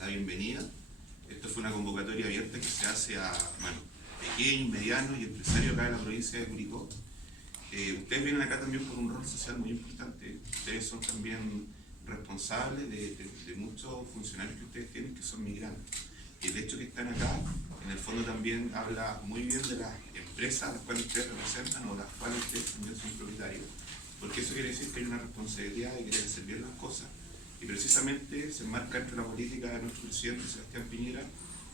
la bienvenida. Esto fue una convocatoria abierta que se hace a pequeños, medianos y empresarios acá en la provincia de Curicó. Ustedes vienen acá también por un rol social muy importante. Ustedes son también responsables de muchos funcionarios que ustedes tienen que son migrantes. Y el hecho que están acá, en el fondo también habla muy bien de las empresas a las cuales ustedes representan o las cuales ustedes también son propietarios, porque eso quiere decir que hay una responsabilidad de querer hacer bien las cosas. Y precisamente se enmarca entre la política de nuestro presidente Sebastián Piñera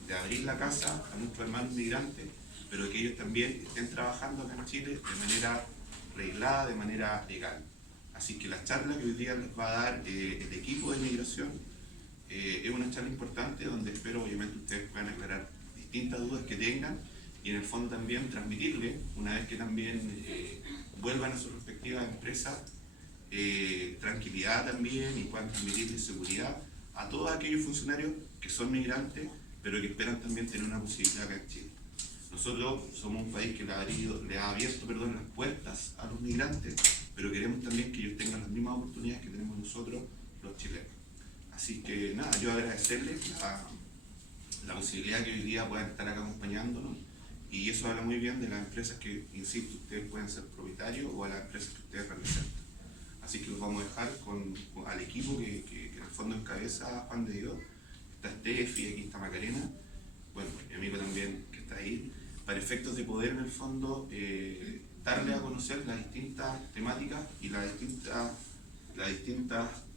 de abrir la casa a nuestros hermanos migrantes, pero que ellos también estén trabajando acá en Chile de manera reglada, de manera legal. Así que la charla que hoy día les va a dar el equipo de migración es una charla importante donde espero obviamente ustedes puedan aclarar distintas dudas que tengan y en el fondo también transmitirle, una vez que también vuelvan a sus respectivas empresas, tranquilidad también y puedan transmitirle seguridad a todos aquellos funcionarios que son migrantes pero que esperan también tener una posibilidad acá en Chile. Nosotros somos un país que le ha abierto las puertas a los migrantes, pero queremos también que ellos tengan las mismas oportunidades que tenemos nosotros los chilenos. Así que nada, yo agradecerles la posibilidad que hoy día puedan estar acá acompañándonos y eso habla muy bien de las empresas que, insisto, ustedes pueden ser propietarios o a las empresas que ustedes representan. Así que los vamos a dejar al equipo que en el fondo encabeza Juan de Dios. Está Steffi, aquí está Macarena, bueno, mi amigo también que está ahí, para efectos de poder en el fondo darle a conocer las distintas temáticas y las distintas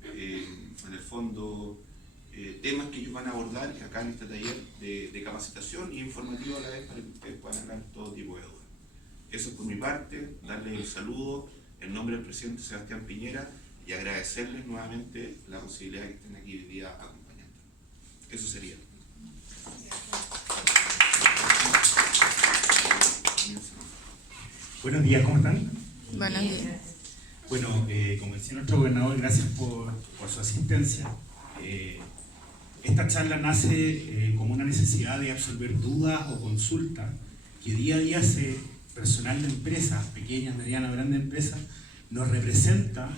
en el fondo temas que ellos van a abordar acá en este taller de capacitación y informativo a la vez para que ustedes puedan hablar todo tipo de dudas. Eso es por mi parte, darles el saludo en nombre del presidente Sebastián Piñera y agradecerles nuevamente la posibilidad de que estén aquí hoy día acompañando. Eso sería. Buenos días, ¿cómo están? Buenos días. Bueno, como decía nuestro gobernador, gracias por su asistencia. Esta charla nace como una necesidad de absolver dudas o consultas que día a día personal de empresas, pequeñas, medianas, grandes empresas, nos representa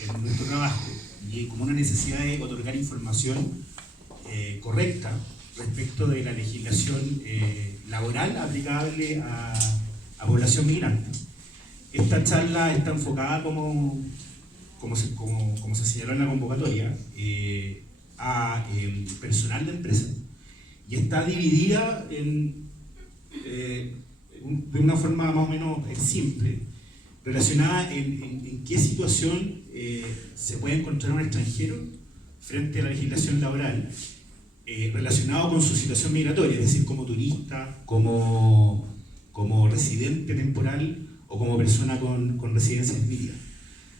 en nuestro trabajo y como una necesidad de otorgar información correcta respecto de la legislación laboral aplicable a población migrante. Esta charla está enfocada, como se señaló en la convocatoria, a personal de empresa y está dividida de una forma más o menos simple, relacionada en qué situación se puede encontrar un extranjero frente a la legislación laboral, relacionado con su situación migratoria, es decir, como turista, como residente temporal o como persona con residencia definitiva.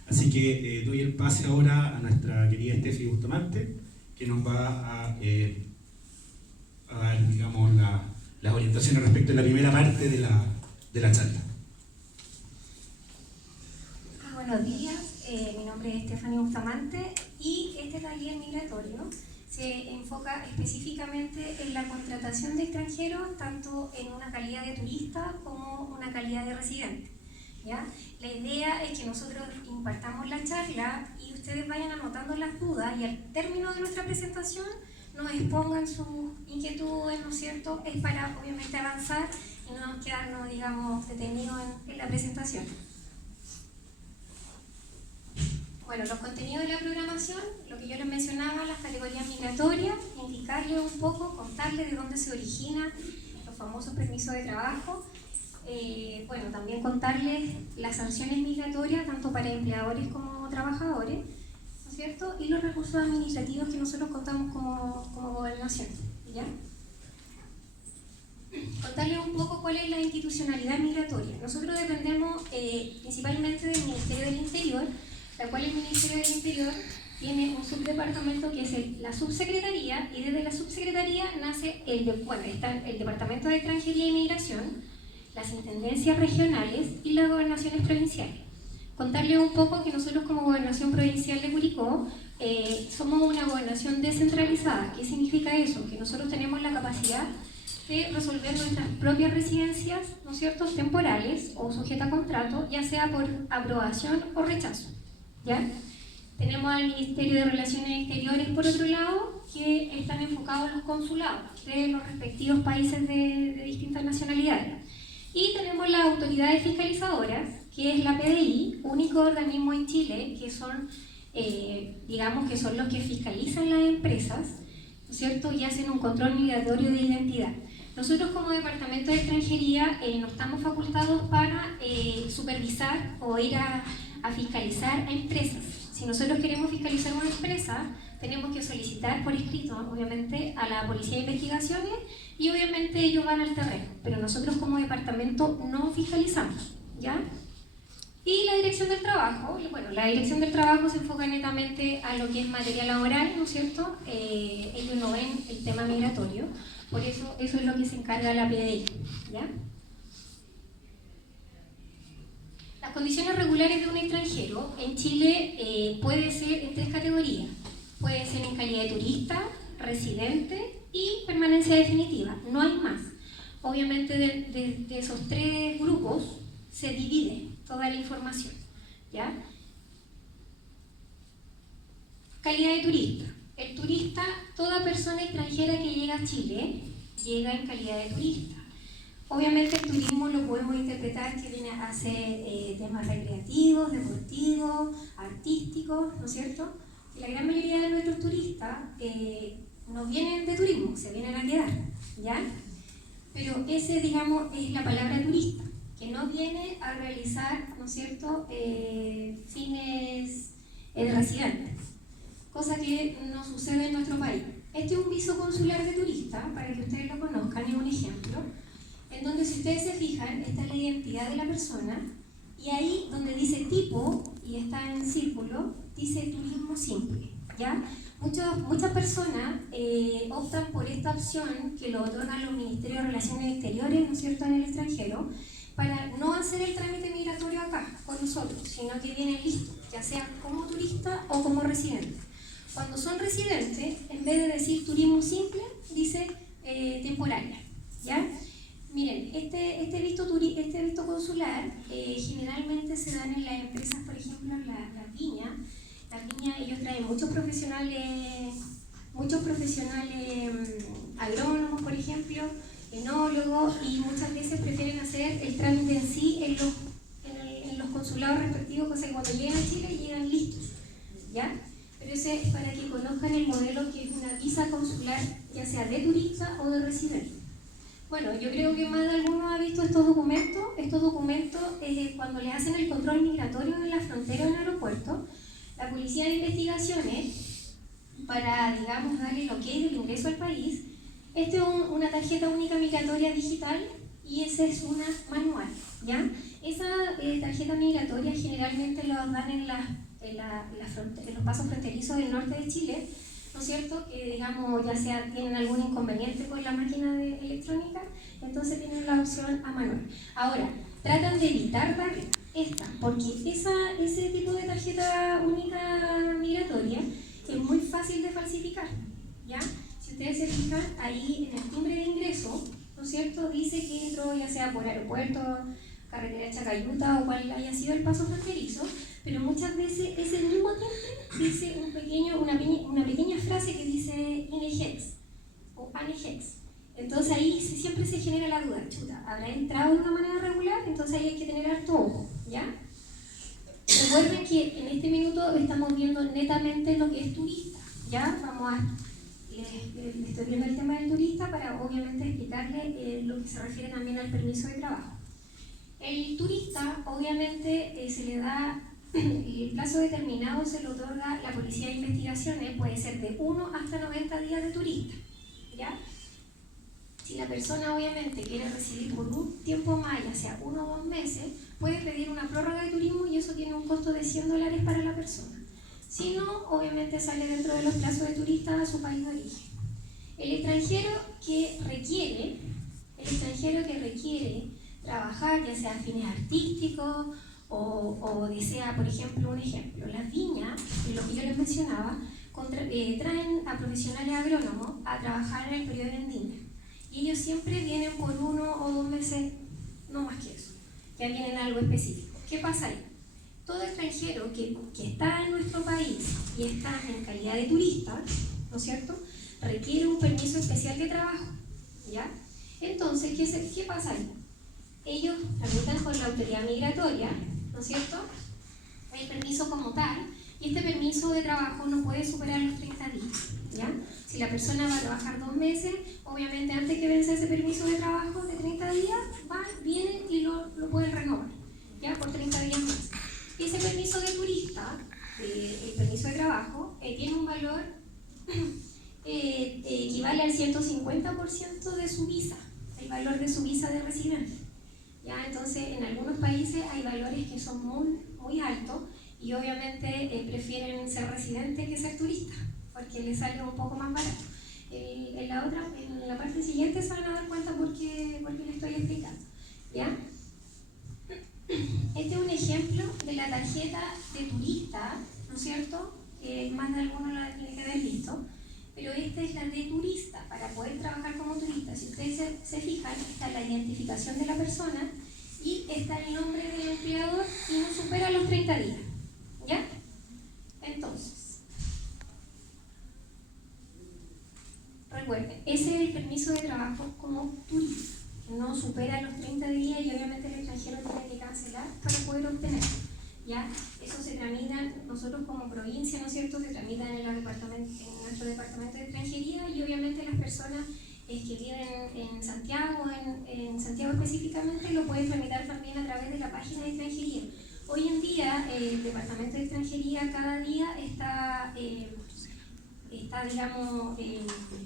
Así que doy el pase ahora a nuestra querida Steffi Bustamante, que nos va a dar, digamos, las orientaciones respecto a la primera parte de la charla. Buenos días, mi nombre es Stephanie Bustamante y este taller migratorio se enfoca específicamente en la contratación de extranjeros, tanto en una calidad de turista como una calidad de residente. ¿Ya? La idea es que nosotros impartamos la charla y ustedes vayan anotando las dudas y al término de nuestra presentación nos expongan sus inquietudes, ¿no es cierto? Es para obviamente avanzar y no quedarnos, digamos, detenidos en la presentación. Bueno, los contenidos de la programación, lo que yo les mencionaba, las categorías migratorias, indicarles un poco, contarles de dónde se originan los famosos permisos de trabajo. Bueno, también contarles las sanciones migratorias, tanto para empleadores como trabajadores, ¿no es cierto? Y los recursos administrativos que nosotros contamos como gobernación, ¿ya? Contarles un poco cuál es la institucionalidad migratoria. Nosotros dependemos principalmente del Ministerio del Interior, la cual el Ministerio del Interior tiene un subdepartamento que es la subsecretaría, y desde la subsecretaría nace está el Departamento de Extranjería e Inmigración, las intendencias regionales y las gobernaciones provinciales. Contarles un poco que nosotros como Gobernación Provincial de Curicó somos una gobernación descentralizada. ¿Qué significa eso? Que nosotros tenemos la capacidad de resolver nuestras propias residencias, ¿no es cierto?, temporales o sujetas a contrato, ya sea por aprobación o rechazo. ¿Ya? Tenemos al Ministerio de Relaciones Exteriores por otro lado, que están enfocados en los consulados de los respectivos países de distintas nacionalidades. Y tenemos las autoridades fiscalizadoras, que es la PDI, único organismo en Chile que son, digamos que son los que fiscalizan las empresas, ¿no es cierto?, y hacen un control migratorio de identidad. Nosotros como Departamento de Extranjería no estamos facultados para supervisar o ir a fiscalizar a empresas. Si nosotros queremos fiscalizar una empresa, tenemos que solicitar por escrito, obviamente, a la Policía de Investigaciones y obviamente ellos van al terreno, pero nosotros como departamento no fiscalizamos, ¿ya? Y la Dirección del Trabajo, bueno, la Dirección del Trabajo se enfoca netamente a lo que es materia laboral, ¿no es cierto? Ellos no ven el tema migratorio, por eso es lo que se encarga la PDI, ¿ya? Las condiciones regulares de un extranjero en Chile puede ser en 3 categorías. Puede ser en calidad de turista, residente y permanencia definitiva. No hay más. Obviamente de esos 3 grupos se divide toda la información, ¿ya? Calidad de turista. El turista, toda persona extranjera que llega a Chile, llega en calidad de turista. Obviamente el turismo lo podemos interpretar que viene a hacer temas recreativos, deportivos, artísticos, ¿no es cierto? Y la gran mayoría de nuestros turistas no vienen de turismo, se vienen a quedar, ¿ya? Pero ese, digamos, es la palabra turista, que no viene a realizar, ¿no es cierto?, fines residentes, cosa que no sucede en nuestro país. Este es un viso consular de turista, para que ustedes lo conozcan, es un ejemplo, en donde si ustedes se fijan, esta es la identidad de la persona, y ahí donde dice tipo, y está en círculo, dice turismo simple, ¿ya? Muchas personas optan por esta opción que lo otorgan los Ministerios de Relaciones Exteriores, ¿no es cierto?, en el extranjero, para no hacer el trámite migratorio acá con nosotros, sino que vienen listos, ya sea como turista o como residente. Cuando son residentes, en vez de decir turismo simple, dice temporaria, ¿ya? Miren, este visto consular generalmente se dan en las empresas, por ejemplo, en las viñas. Las viñas, ellos traen muchos profesionales agrónomos, por ejemplo, enólogos, y muchas veces prefieren hacer el trámite en sí en los consulados respectivos, cosa que cuando llegan a Chile llegan listos, ¿ya? Pero ese es para que conozcan el modelo, que es una visa consular, ya sea de turista o de residente. Bueno, yo creo que más de alguno ha visto estos documentos. Estos documentos, cuando le hacen el control migratorio en la frontera o en el aeropuerto, la Policía de Investigaciones, para, digamos, darle el ok del ingreso al país, esta es una tarjeta única migratoria digital y esa es una manual, ¿ya? Esa tarjeta migratoria generalmente lo dan en los pasos fronterizos del norte de Chile, ¿no es cierto?, que digamos ya sea tienen algún inconveniente con la máquina electrónica, entonces tienen la opción a manual. Ahora, tratan de evitar dar esta, porque ese tipo de tarjeta única migratoria es muy fácil de falsificar, ¿ya? Si ustedes se fijan, ahí en el timbre de ingreso, ¿no es cierto?, dice que entró ya sea por aeropuerto, carretera Chacayuta o cual haya sido el paso fronterizo, pero muchas veces ese mismo timbre dice una pequeña frase que dice INEGEX o ANEGEX. Entonces ahí siempre se genera la duda, chuta, ¿habrá entrado de una manera regular? Entonces ahí hay que tener harto ojo, ¿ya? Recuerden que en este minuto estamos viendo netamente lo que es turista, ¿ya? Les estoy viendo el tema del turista para obviamente explicarle lo que se refiere también al permiso de trabajo. El turista obviamente se le da el plazo determinado, se lo otorga la Policía de Investigaciones, puede ser de 1 hasta 90 días de turista, ¿ya? Si la persona obviamente quiere residir por un tiempo más, ya sea 1 o 2 meses, puede pedir una prórroga de turismo y eso tiene un costo de $100 para la persona. Si no, obviamente sale dentro de los plazos de turista a su país de origen. El extranjero que requiere trabajar, ya sea a fines artísticos o desea, por ejemplo, las viñas, lo que yo les mencionaba, traen a profesionales agrónomos a trabajar en el periodo de vendimia. Y ellos siempre vienen por 1 o 2 meses, no más que eso, ya vienen algo específico. ¿Qué pasa ahí? todo extranjero que está en nuestro país y está en calidad de turista, ¿no es cierto?, requiere un permiso especial de trabajo, ¿ya? Entonces, ¿qué pasa ahí? Ellos tramitan con la autoridad migratoria, ¿no es cierto?, el permiso como tal, y este permiso de trabajo no puede superar los 30 días, ¿ya? Si la persona va a trabajar 2 meses, obviamente antes que vence ese permiso de trabajo de 30 días, vienen y lo pueden renovar, ¿ya? Por 30 días más. Y ese permiso de turista, el permiso de trabajo, tiene un valor equivale al 150% de su visa, el valor de su visa de residente, ¿ya? Entonces, en algunos países hay valores que son muy altos y obviamente prefieren ser residentes que ser turistas, porque les sale un poco más barato. En la parte siguiente se van a dar cuenta porque les estoy explicando, ¿ya? Este es un ejemplo de la tarjeta de turista, ¿no es cierto? Más de alguno la tiene que haber visto, pero esta es la de turista, para poder trabajar como turista. Si ustedes se fijan, está la identificación de la persona y está el nombre del empleador y no supera los 30 días, ¿ya? Entonces, recuerden, ese es el permiso de trabajo como turista. No supera los 30 días y obviamente el extranjero tiene que cancelar para poder obtenerlo, ¿ya? Eso se tramita, nosotros como provincia, ¿no es cierto?, se tramita en nuestro departamento de extranjería y obviamente las personas que viven en Santiago, en Santiago específicamente, lo pueden tramitar también a través de la página de extranjería. Hoy en día el departamento de extranjería cada día está digamos,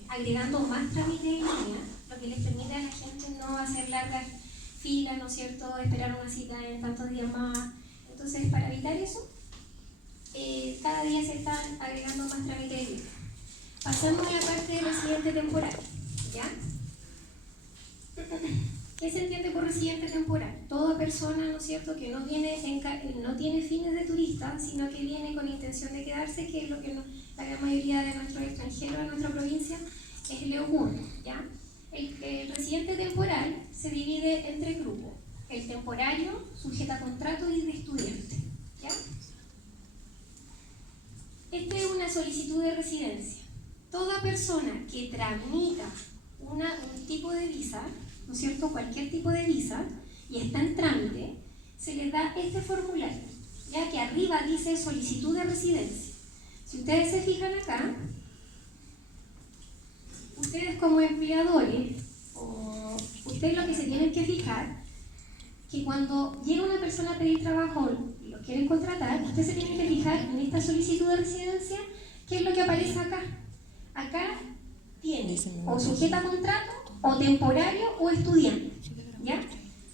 agregando más trámites en línea, lo que les permite a la gente no hacer largas filas, ¿no es cierto?, esperar una cita en tantos días más. Entonces, para evitar eso, cada día se están agregando más trámites en línea. Pasando a la parte de residente temporal, ¿ya? ¿Qué se entiende por residente temporal? Toda persona, ¿no es cierto?, que no tiene fines de turista, sino que viene con intención de quedarse, que es lo que la gran mayoría de nuestros extranjeros en nuestra provincia le ocurre, ¿ya? El residente temporal se divide en 3 grupos: el temporario, sujeto a contrato y de estudiante, ¿ya? Esta es una solicitud de residencia. Toda persona que tramita un tipo de visa, ¿no es cierto?, cualquier tipo de visa, y está en trámite, se les da este formulario, ya que arriba dice solicitud de residencia. Si ustedes se fijan acá, ustedes como empleadores, o ustedes lo que se tienen que fijar, que cuando llega una persona a pedir trabajo y lo quieren contratar, ustedes se tienen que fijar en esta solicitud de residencia, ¿qué es lo que aparece acá? Acá tiene o sujeta a contrato, o temporario, o estudiante, ¿ya?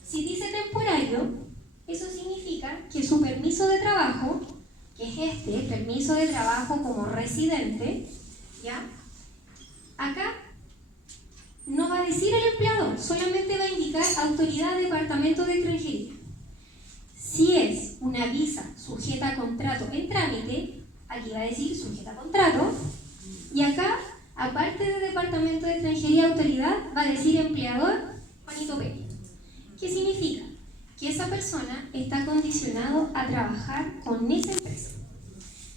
Si dice temporario, eso significa que su permiso de trabajo, que es el permiso de trabajo como residente, ¿ya? Acá no va a decir el empleador, solamente va a indicar autoridad departamento de extranjería. Si es una visa sujeta a contrato en trámite, aquí va a decir sujeta a contrato, y acá, aparte de departamento de extranjería autoridad, va a decir empleador Juanito Pérez. ¿Qué significa? Que esa persona está condicionado a trabajar con esa empresa.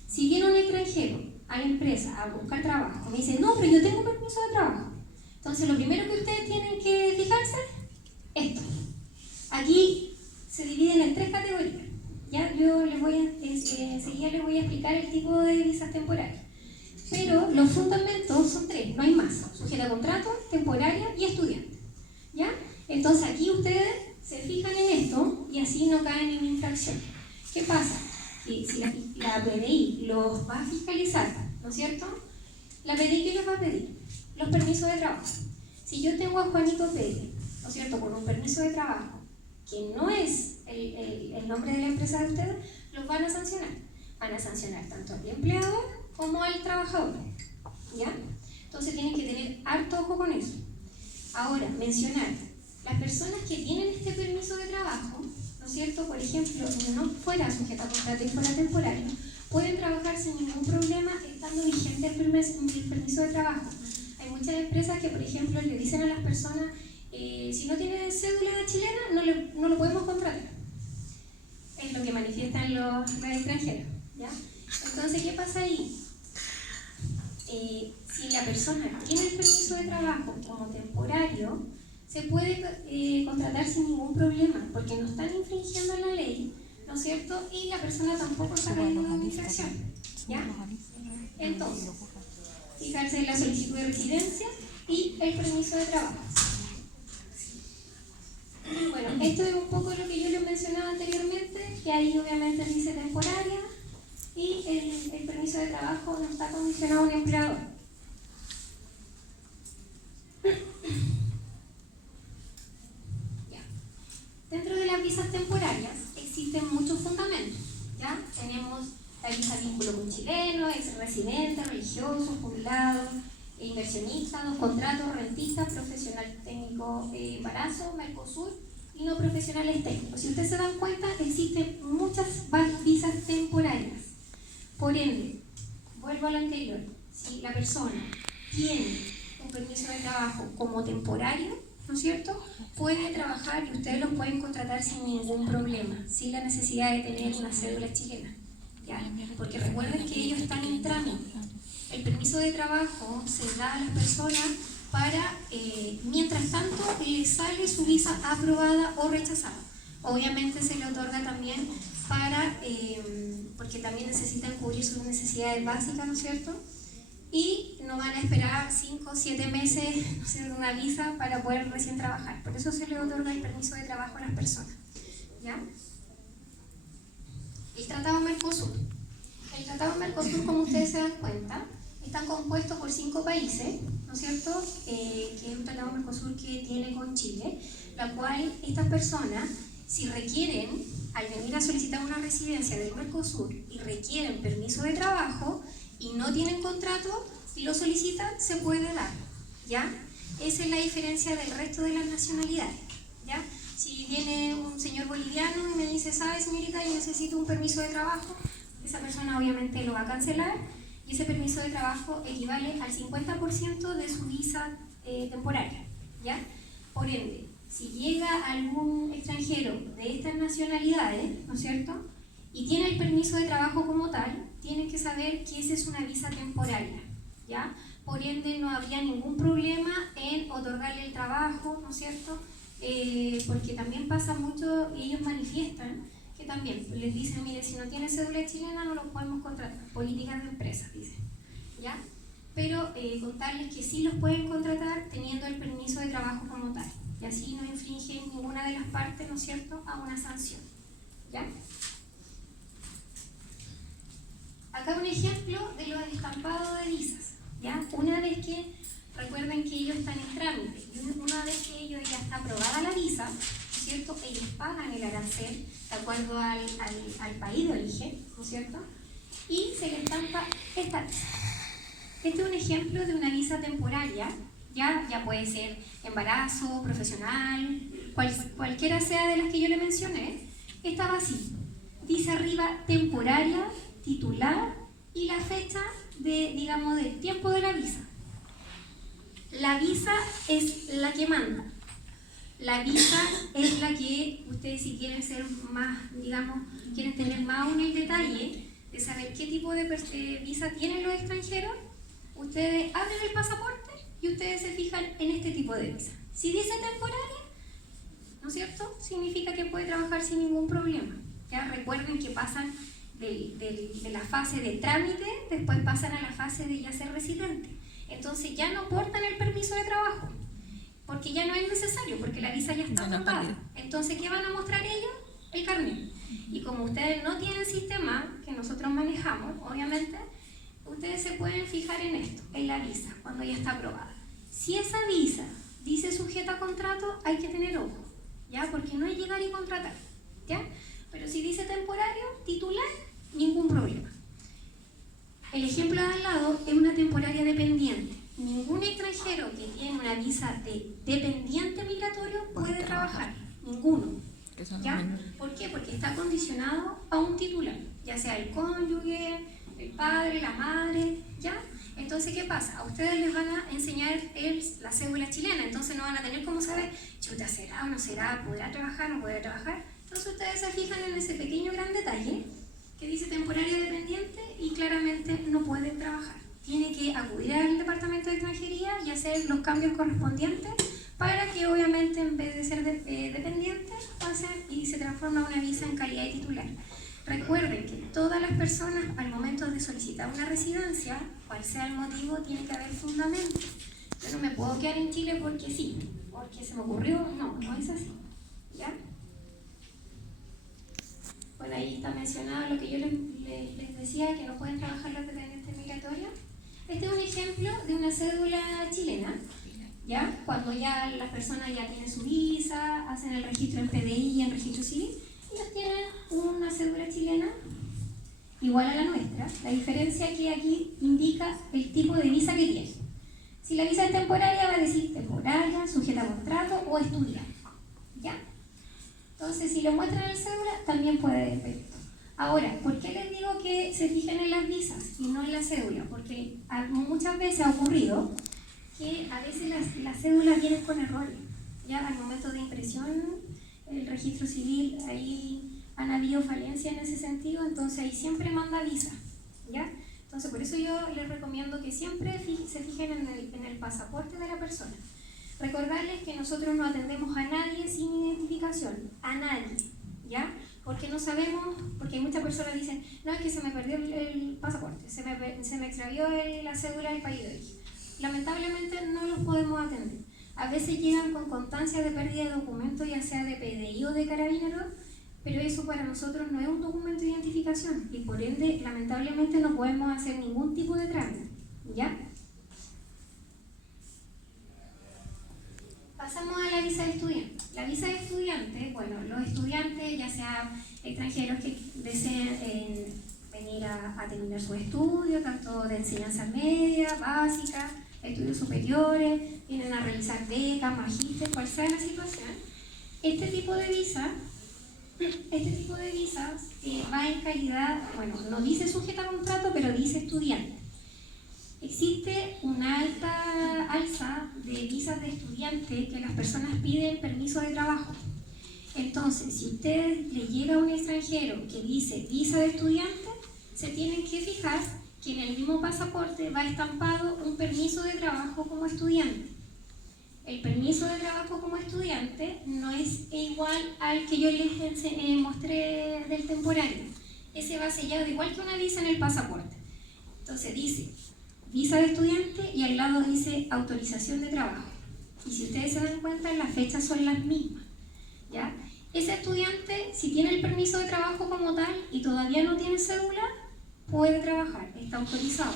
Si viene un extranjero a la empresa a buscar trabajo, me dice, no, pero yo tengo un permiso de trabajo. Entonces, lo primero que ustedes tienen que fijarse, esto. Aquí se dividen en 3 categorías. Ya, yo enseguida les voy a explicar el tipo de visas temporales. Pero los fundamentos son 3, no hay más. Sujeta a contrato, temporaria y estudiante, ¿ya? Entonces aquí ustedes se fijan en esto y así no caen en infracción. ¿Qué pasa? Que si la PDI los va a fiscalizar, ¿no es cierto? La PDI, ¿qué les va a pedir? Los permisos de trabajo. Si yo tengo a Juanito Pérez, ¿no es cierto?, con un permiso de trabajo que no es el nombre de la empresa de ustedes, los van a sancionar. Van a sancionar tanto al empleador como al trabajador, ¿ya? Entonces tienen que tener harto ojo con eso. Ahora, mencionar, las personas que tienen este permiso de trabajo, ¿no es cierto?, por ejemplo, no fuera sujeta a contrato y fuera temporario, pueden trabajar sin ningún problema estando vigente el permiso de trabajo. Hay muchas empresas que, por ejemplo, le dicen a las personas, si no tiene cédula chilena, no lo podemos contratar. es lo que manifiestan los extranjeros, ¿ya? Entonces, ¿qué pasa ahí? Si la persona tiene el permiso de trabajo como temporario, se puede contratar sin ningún problema, porque no están infringiendo la ley, ¿no es cierto? Y la persona tampoco está cayendo en infracción, ¿ya? Entonces, fijarse en la solicitud de residencia y el permiso de trabajo. Bueno, esto es un poco lo que yo les mencionaba anteriormente, que ahí obviamente dice temporaria y el permiso de trabajo no está condicionado a un empleador. Ya. Dentro de las visas temporarias existen muchos fundamentos, ¿ya? Tenemos la visa vínculo con chileno, ex residente, religioso, jubilado, inversionista, dos contratos, rentista, profesional técnico, embarazo, Mercosur y no profesionales técnicos. Si ustedes se dan cuenta, existen muchas visas temporarias. Por ende, vuelvo a lo anterior, si la persona tiene un permiso de trabajo como temporario, ¿no es cierto?, puede trabajar y ustedes lo pueden contratar sin ningún problema, sin la necesidad de tener una cédula chilena, ¿ya? Porque recuerden que ellos están en trámite. El permiso de trabajo se da a las personas para, mientras tanto, les sale su visa aprobada o rechazada. Obviamente se le otorga también para, porque también necesitan cubrir sus necesidades básicas, ¿no es cierto? Y no van a esperar 5 o 7 meses, no sé, de una visa para poder recién trabajar. Por eso se le otorga el permiso de trabajo a las personas, ¿ya? El Tratado Mercosur. El Tratado Mercosur, como ustedes se dan cuenta, está compuesto por 5 países, ¿no es cierto?, que es un Tratado Mercosur que tiene con Chile, la cual estas personas, si requieren, al venir a solicitar una residencia del Mercosur y requieren permiso de trabajo y no tienen contrato y lo solicitan, se puede dar, ¿ya? Esa es la diferencia del resto de las nacionalidades, ¿ya? Si viene un señor boliviano y me dice, ¿sabe, señorita, yo necesito un permiso de trabajo? Esa persona obviamente lo va a cancelar y ese permiso de trabajo equivale al 50% de su visa temporaria, ¿ya? Por ende, si llega algún extranjero de estas nacionalidades, ¿no es cierto?, y tiene el permiso de trabajo como tal, tienen que saber que esa es una visa temporaria, ¿ya? Por ende, no habría ningún problema en otorgarle el trabajo, ¿no es cierto?, porque también pasa mucho y ellos manifiestan que también les dicen, mire, si no tiene cédula chilena no lo podemos contratar, políticas de empresas, dicen, ¿ya? Pero contarles que sí los pueden contratar teniendo el permiso de trabajo como tal, y así no infringe ninguna de las partes, ¿no es cierto?, a una sanción, ¿ya? Acá un ejemplo de los estampados de visas, ¿ya? Una vez que, recuerden que ellos están en trámite, y una vez que ellos ya está aprobada la visa, ¿no es cierto?, ellos pagan el arancel de acuerdo al país de origen, ¿no es cierto?, y se le estampa esta visa. Este es un ejemplo de una visa temporaria, ya puede ser embarazo, profesional, cualquiera sea de las que yo le mencioné. Estaba así, dice arriba temporaria, titular y la fecha de, digamos, del tiempo de la visa. La visa es la que manda. La visa es la que ustedes, si quieren ser más, digamos, quieren tener más aún el detalle de saber qué tipo de visa tienen los extranjeros, ustedes abren el pasaporte y ustedes se fijan en este tipo de visa. Si dice temporaria, ¿no es cierto?, significa que puede trabajar sin ningún problema. Ya recuerden que pasan de la fase de trámite, después pasan a la fase de ya ser residente. Entonces ya no portan el permiso de trabajo, porque ya no es necesario, porque la visa ya está aprobada. Entonces, ¿qué van a mostrar ellos? El carnet. Y como ustedes no tienen sistema que nosotros manejamos, obviamente, ustedes se pueden fijar en esto, en la visa, cuando ya está aprobada. Si esa visa dice sujeta a contrato, hay que tener ojo, ¿ya? Porque no es llegar y contratar, ¿ya? Pero si dice temporario, titular, ningún problema. El ejemplo de al lado es una temporaria dependiente. Ningún extranjero que tiene una visa de dependiente migratorio puede trabajar, ninguno. ¿Ya? ¿Por qué? Porque está condicionado a un titular, ya sea el cónyuge, el padre, la madre, ¿ya? Entonces, ¿qué pasa? A ustedes les van a enseñar la cédula chilena, entonces no van a tener cómo saber, chuta, ¿será o no será? ¿Podrá trabajar o no podrá trabajar? Entonces ustedes se fijan en ese pequeño gran detalle que dice temporario dependiente y claramente no pueden trabajar. Tiene que acudir al departamento de extranjería y hacer los cambios correspondientes para que obviamente en vez de ser dependiente pasen y se transforma una visa en calidad de titular. Recuerden que todas las personas al momento de solicitar una residencia, cual sea el motivo, tiene que haber fundamento. Yo no me puedo quedar en Chile porque sí, porque se me ocurrió, no es así. ¿Ya? Bueno, ahí está mencionado lo que yo les decía, que no pueden trabajar los dependientes migratorios. Este es un ejemplo de una cédula chilena, ¿ya? Cuando ya las personas ya tienen su visa, hacen el registro en PDI y en registro civil, ellos tienen una cédula chilena igual a la nuestra. La diferencia es que aquí indica el tipo de visa que tiene. Si la visa es temporaria, va a decir temporaria, sujeta a contrato o estudiante, ¿ya? Entonces, si lo muestran en la cédula, también puede ver. Ahora, ¿por qué les digo que se fijen en las visas y no en la cédula? Porque muchas veces ha ocurrido que a veces las cédulas vienen con errores. Ya al momento de impresión, el registro civil, ahí han habido falencias en ese sentido, entonces ahí siempre manda visa, ¿ya? Entonces, por eso yo les recomiendo que siempre se fijen en el pasaporte de la persona. Recordarles que nosotros no atendemos a nadie sin identificación, a nadie, ¿ya? Porque no sabemos, porque hay muchas personas que dicen, no, es que se me perdió el pasaporte, se me extravió la cédula del país de origen. Lamentablemente no los podemos atender. A veces llegan con constancia de pérdida de documentos, ya sea de PDI o de Carabineros, pero eso para nosotros no es un documento de identificación y por ende, lamentablemente no podemos hacer ningún tipo de trámite, ¿ya? Pasamos a la visa de estudiante. La visa de estudiante, bueno, los estudiantes, ya sea extranjeros que deseen venir a terminar su estudio, tanto de enseñanza media, básica, estudios superiores, vienen a realizar becas, magíster, cual sea la situación, este tipo de visas va en calidad, bueno, no dice sujeta a contrato, pero dice estudiante. Existe una alta alza de visas de estudiante que las personas piden permiso de trabajo. Entonces, si usted le llega a un extranjero que dice visa de estudiante, se tienen que fijar que en el mismo pasaporte va estampado un permiso de trabajo como estudiante. El permiso de trabajo como estudiante no es igual al que yo les mostré del temporario. Ese va sellado igual que una visa en el pasaporte. Entonces dice visa de estudiante y al lado dice autorización de trabajo. Y si ustedes se dan cuenta, las fechas son las mismas, ¿ya? Ese estudiante, si tiene el permiso de trabajo como tal y todavía no tiene cédula, puede trabajar, está autorizado,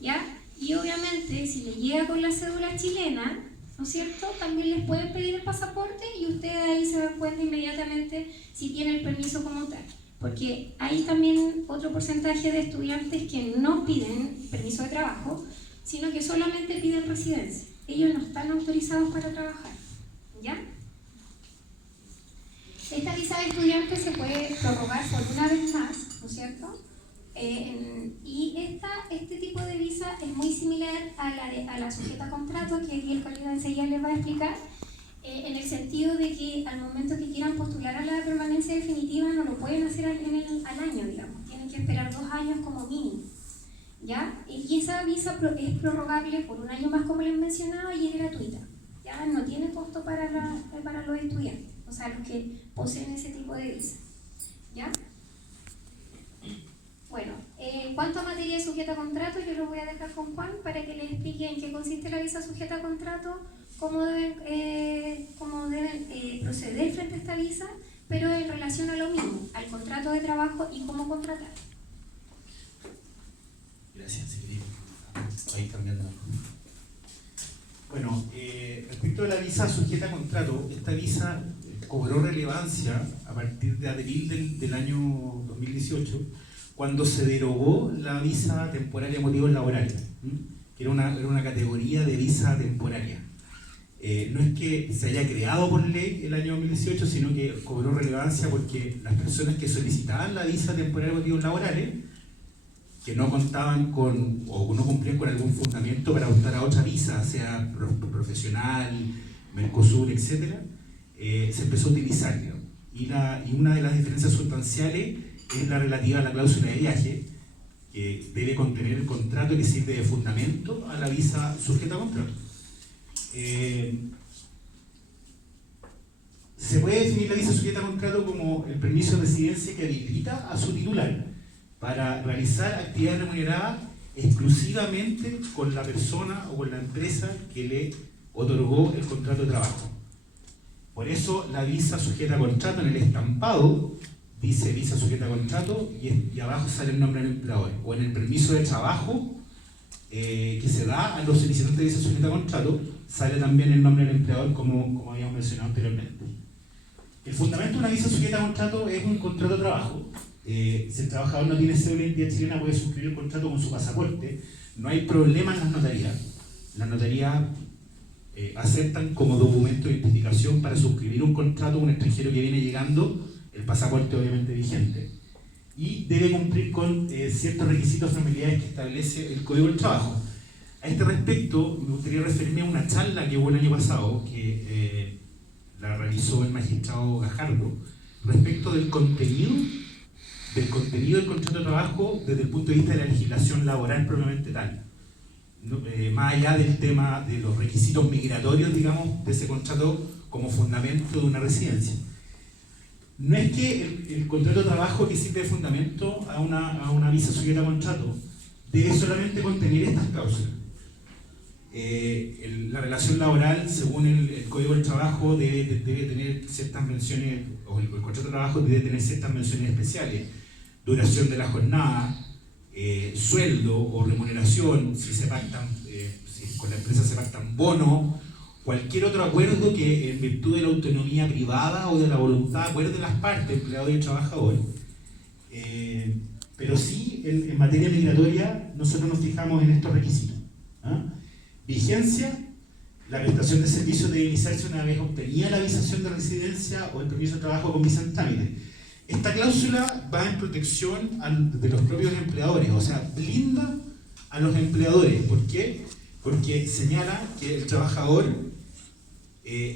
¿ya? Y obviamente, si le llega con la cédula chilena, ¿no es cierto?, también les pueden pedir el pasaporte y ustedes ahí se dan cuenta inmediatamente si tiene el permiso como tal. Porque hay también otro porcentaje de estudiantes que no piden permiso de trabajo, sino que solamente piden residencia. Ellos no están autorizados para trabajar, ¿ya? Esta visa de estudiante se puede prorrogar por una vez más, ¿no es cierto? Y este tipo de visa es muy similar a la sujeta a contrato, que aquí el colega enseguida les va a explicar, en el sentido de que al momento que quieran postular a la permanencia definitiva no lo pueden hacer al año, digamos, tienen que esperar 2 años como mínimo, ¿ya? Y esa visa es prorrogable por un año más, como les mencionaba, y es gratuita, ¿ya? No tiene costo para los estudiantes, o sea, los que poseen ese tipo de visa, ¿ya? Bueno, en cuanto a materia sujeta a contrato, yo lo voy a dejar con Juan para que les explique en qué consiste la visa sujeta a contrato, cómo deben proceder frente a esta visa, pero en relación a lo mismo, al contrato de trabajo y cómo contratar. Gracias, Silvia. Ahí cambiando. Bueno, respecto a la visa sujeta a contrato, esta visa cobró relevancia a partir de abril del año 2018, cuando se derogó la visa temporaria de motivos laborales, que era una categoría de visa temporaria. No es que se haya creado por ley el año 2018, sino que cobró relevancia porque las personas que solicitaban la visa temporaria de motivos laborales, que no contaban con o no cumplían con algún fundamento para optar a otra visa, sea profesional, Mercosur, etc., se empezó a utilizar, digamos. y una de las diferencias sustanciales es la relativa a la cláusula de viaje, que debe contener el contrato que sirve de fundamento a la visa sujeta a contrato. Se puede definir la visa sujeta a contrato como el permiso de residencia que habilita a su titular para realizar actividades remuneradas exclusivamente con la persona o con la empresa que le otorgó el contrato de trabajo. Por eso la visa sujeta a contrato en el estampado dice visa sujeta a contrato y abajo sale el nombre del empleador. O en el permiso de trabajo que se da a los solicitantes de visa sujeta a contrato sale también el nombre del empleador como habíamos mencionado anteriormente. El fundamento de una visa sujeta a contrato es un contrato de trabajo. Si el trabajador no tiene cédula de identidad chilena puede suscribir el contrato con su pasaporte. No hay problema en las notarías. Las notarías aceptan como documento de identificación para suscribir un contrato a un extranjero que viene llegando, el pasaporte obviamente vigente, y debe cumplir con ciertos requisitos familiares que establece el Código del Trabajo. A este respecto, me gustaría referirme a una charla que hubo el año pasado, que la realizó el magistrado Gajardo, respecto del contenido del contrato de trabajo desde el punto de vista de la legislación laboral propiamente tal. Más allá del tema de los requisitos migratorios, digamos, de ese contrato como fundamento de una residencia. No es que el contrato de trabajo que sirve de fundamento a una visa sujeta a contrato debe solamente contener estas cláusulas. La relación laboral, según el Código del Trabajo, debe tener ciertas menciones, o el contrato de trabajo debe tener ciertas menciones especiales: duración de la jornada, sueldo o remuneración, si con la empresa se pactan bonos, cualquier otro acuerdo que en virtud de la autonomía privada o de la voluntad acuerde las partes, empleador y trabajador. Pero sí, en materia migratoria, nosotros nos fijamos en estos requisitos. Vigencia: la prestación de servicios debe iniciarse una vez obtenida la visación de residencia o el permiso de trabajo con visa en trámite. Esta cláusula va en protección de los propios empleadores, o sea, blinda a los empleadores. ¿Por qué? Porque señala que el trabajador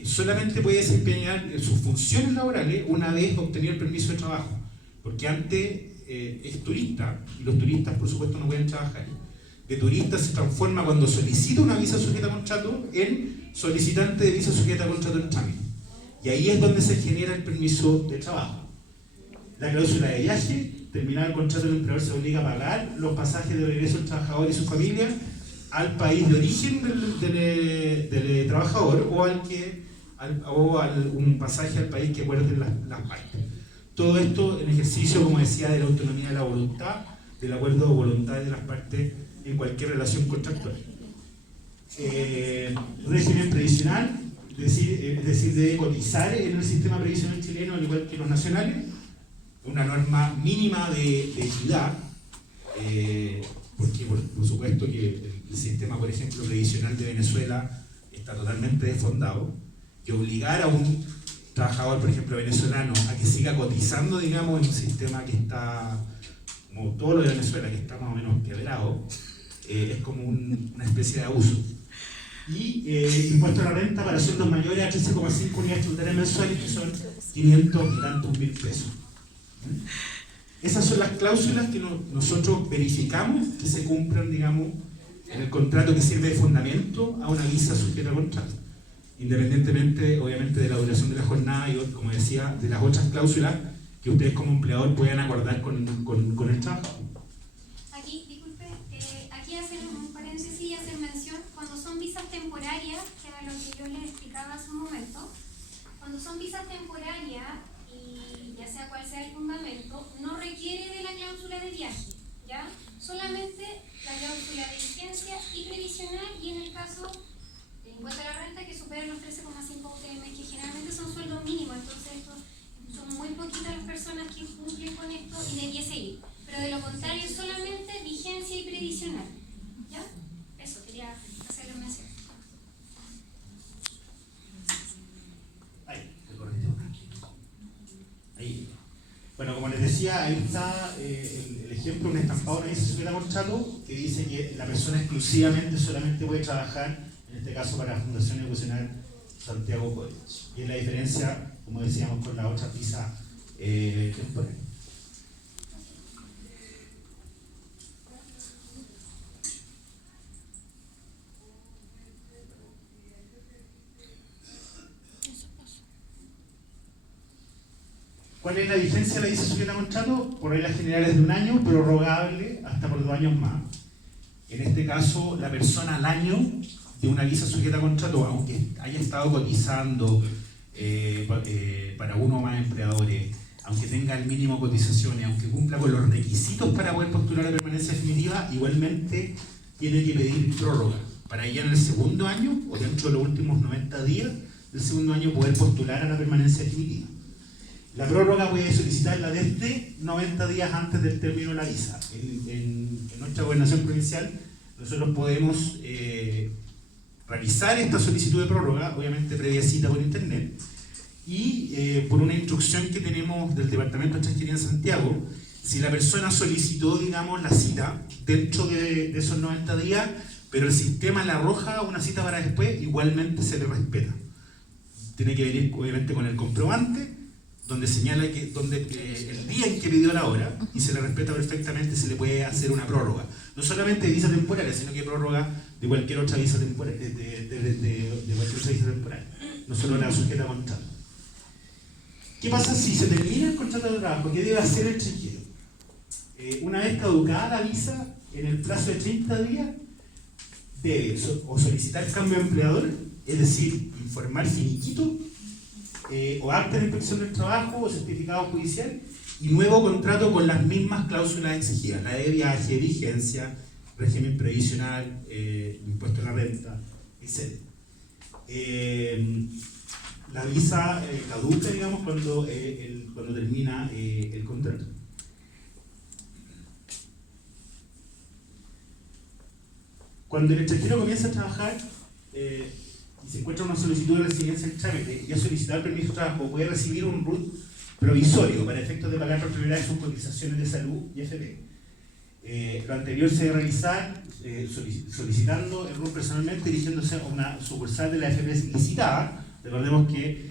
solamente puede desempeñar sus funciones laborales una vez obtenido el permiso de trabajo, porque antes es turista, y los turistas por supuesto no pueden trabajar. De turista se transforma cuando solicita una visa sujeta a contrato en solicitante de visa sujeta a contrato en trámite. Y ahí es donde se genera el permiso de trabajo. La cláusula de viaje: terminado el contrato, el empleador se obliga a pagar los pasajes de regreso del trabajador y su familia al país de origen del trabajador o un pasaje al país que acuerden las partes. Todo esto en ejercicio, como decía, de la autonomía de la voluntad, del acuerdo de voluntades de las partes en cualquier relación contractual. Régimen previsional, es decir, debe cotizar en el sistema previsional chileno al igual que los nacionales. Una norma mínima de equidad, porque por supuesto que el sistema, por ejemplo, previsional de Venezuela está totalmente desfondado, que obligar a un trabajador, por ejemplo, venezolano, a que siga cotizando, digamos, en un sistema que está, como todo lo de Venezuela, que está más o menos quebrado, es como una especie de abuso. Y impuesto a la renta para sueldos mayores a 13,5 unidades tributarias mensuales, que son 500 y tantos mil pesos. Esas son las cláusulas que nosotros verificamos que se cumplan, digamos, en el contrato que sirve de fundamento a una visa sujeta a contrato, independientemente, obviamente, de la duración de la jornada y, como decía, de las otras cláusulas que ustedes como empleador puedan acordar con el trabajo. Aquí, disculpe, aquí hacen un paréntesis y hacen mención cuando son visas temporarias, que era lo que yo les explicaba hace un momento. Cuando son visas temporarias, y ya sea cual sea el fundamento, no requiere de la cláusula de viaje, ¿ya? Solamente la cláusula de vigencia y previsional, y en el caso de impuesto a la renta que supera los 13,5 UTM, que generalmente son sueldos mínimos, entonces son muy poquitas las personas que cumplen con esto y debiese ir. Pero de lo contrario, solamente vigencia y previsional, ¿ya? Eso, quería hacerle mención. Ahí. Bueno, como les decía, ahí está el ejemplo, un estampado de una visa sujeta a contrato que dice que la persona exclusivamente solamente puede trabajar, en este caso para la Fundación Educacional Santiago College. Y es la diferencia como decíamos con la otra visa temporal. ¿Cuál es la vigencia de la visa sujeta a contrato? Por reglas generales de 1 año, prorrogable hasta por 2 años más. En este caso, la persona al año de una visa sujeta a contrato, aunque haya estado cotizando para uno o más empleadores, aunque tenga el mínimo de cotizaciones, aunque cumpla con los requisitos para poder postular la permanencia definitiva, igualmente tiene que pedir prórroga para ya en el segundo año o dentro de los últimos 90 días del segundo año poder postular a la permanencia definitiva. La prórroga puede solicitarla desde 90 días antes del término de la visa. En nuestra gobernación provincial nosotros podemos realizar esta solicitud de prórroga, obviamente previa cita por internet, y por una instrucción que tenemos del Departamento de Extranjería en Santiago, si la persona solicitó, digamos, la cita dentro de esos 90 días, pero el sistema le arroja una cita para después, igualmente se le respeta. Tiene que venir, obviamente, con el comprobante, donde señala que el día en que pidió la hora, y se le respeta perfectamente, se le puede hacer una prórroga. No solamente de visa temporal, sino que prórroga de cualquier otra visa temporal, de cualquier otra visa temporal, no solo la sujeta a contrato. ¿Qué pasa si se termina el contrato de trabajo? ¿Qué debe hacer el extranjero? Una vez caducada la visa, en el plazo de 30 días, debe o solicitar cambio de empleador, es decir, informar finiquito, o acta de inspección del trabajo o certificado judicial, y nuevo contrato con las mismas cláusulas exigidas, la de viaje, vigencia, régimen previsional, impuesto a la renta, etc. La visa caduca, digamos, cuando termina el contrato. Cuando el extranjero comienza a trabajar y se encuentra una solicitud de residencia en trámite y ha solicitado el permiso de trabajo, puede recibir un RUT provisorio para efectos de pagar por primera vez sus cotizaciones de salud y FP. Lo anterior se debe realizar solicitando el RUT personalmente, dirigiéndose a una sucursal de la FP licitada. Recordemos que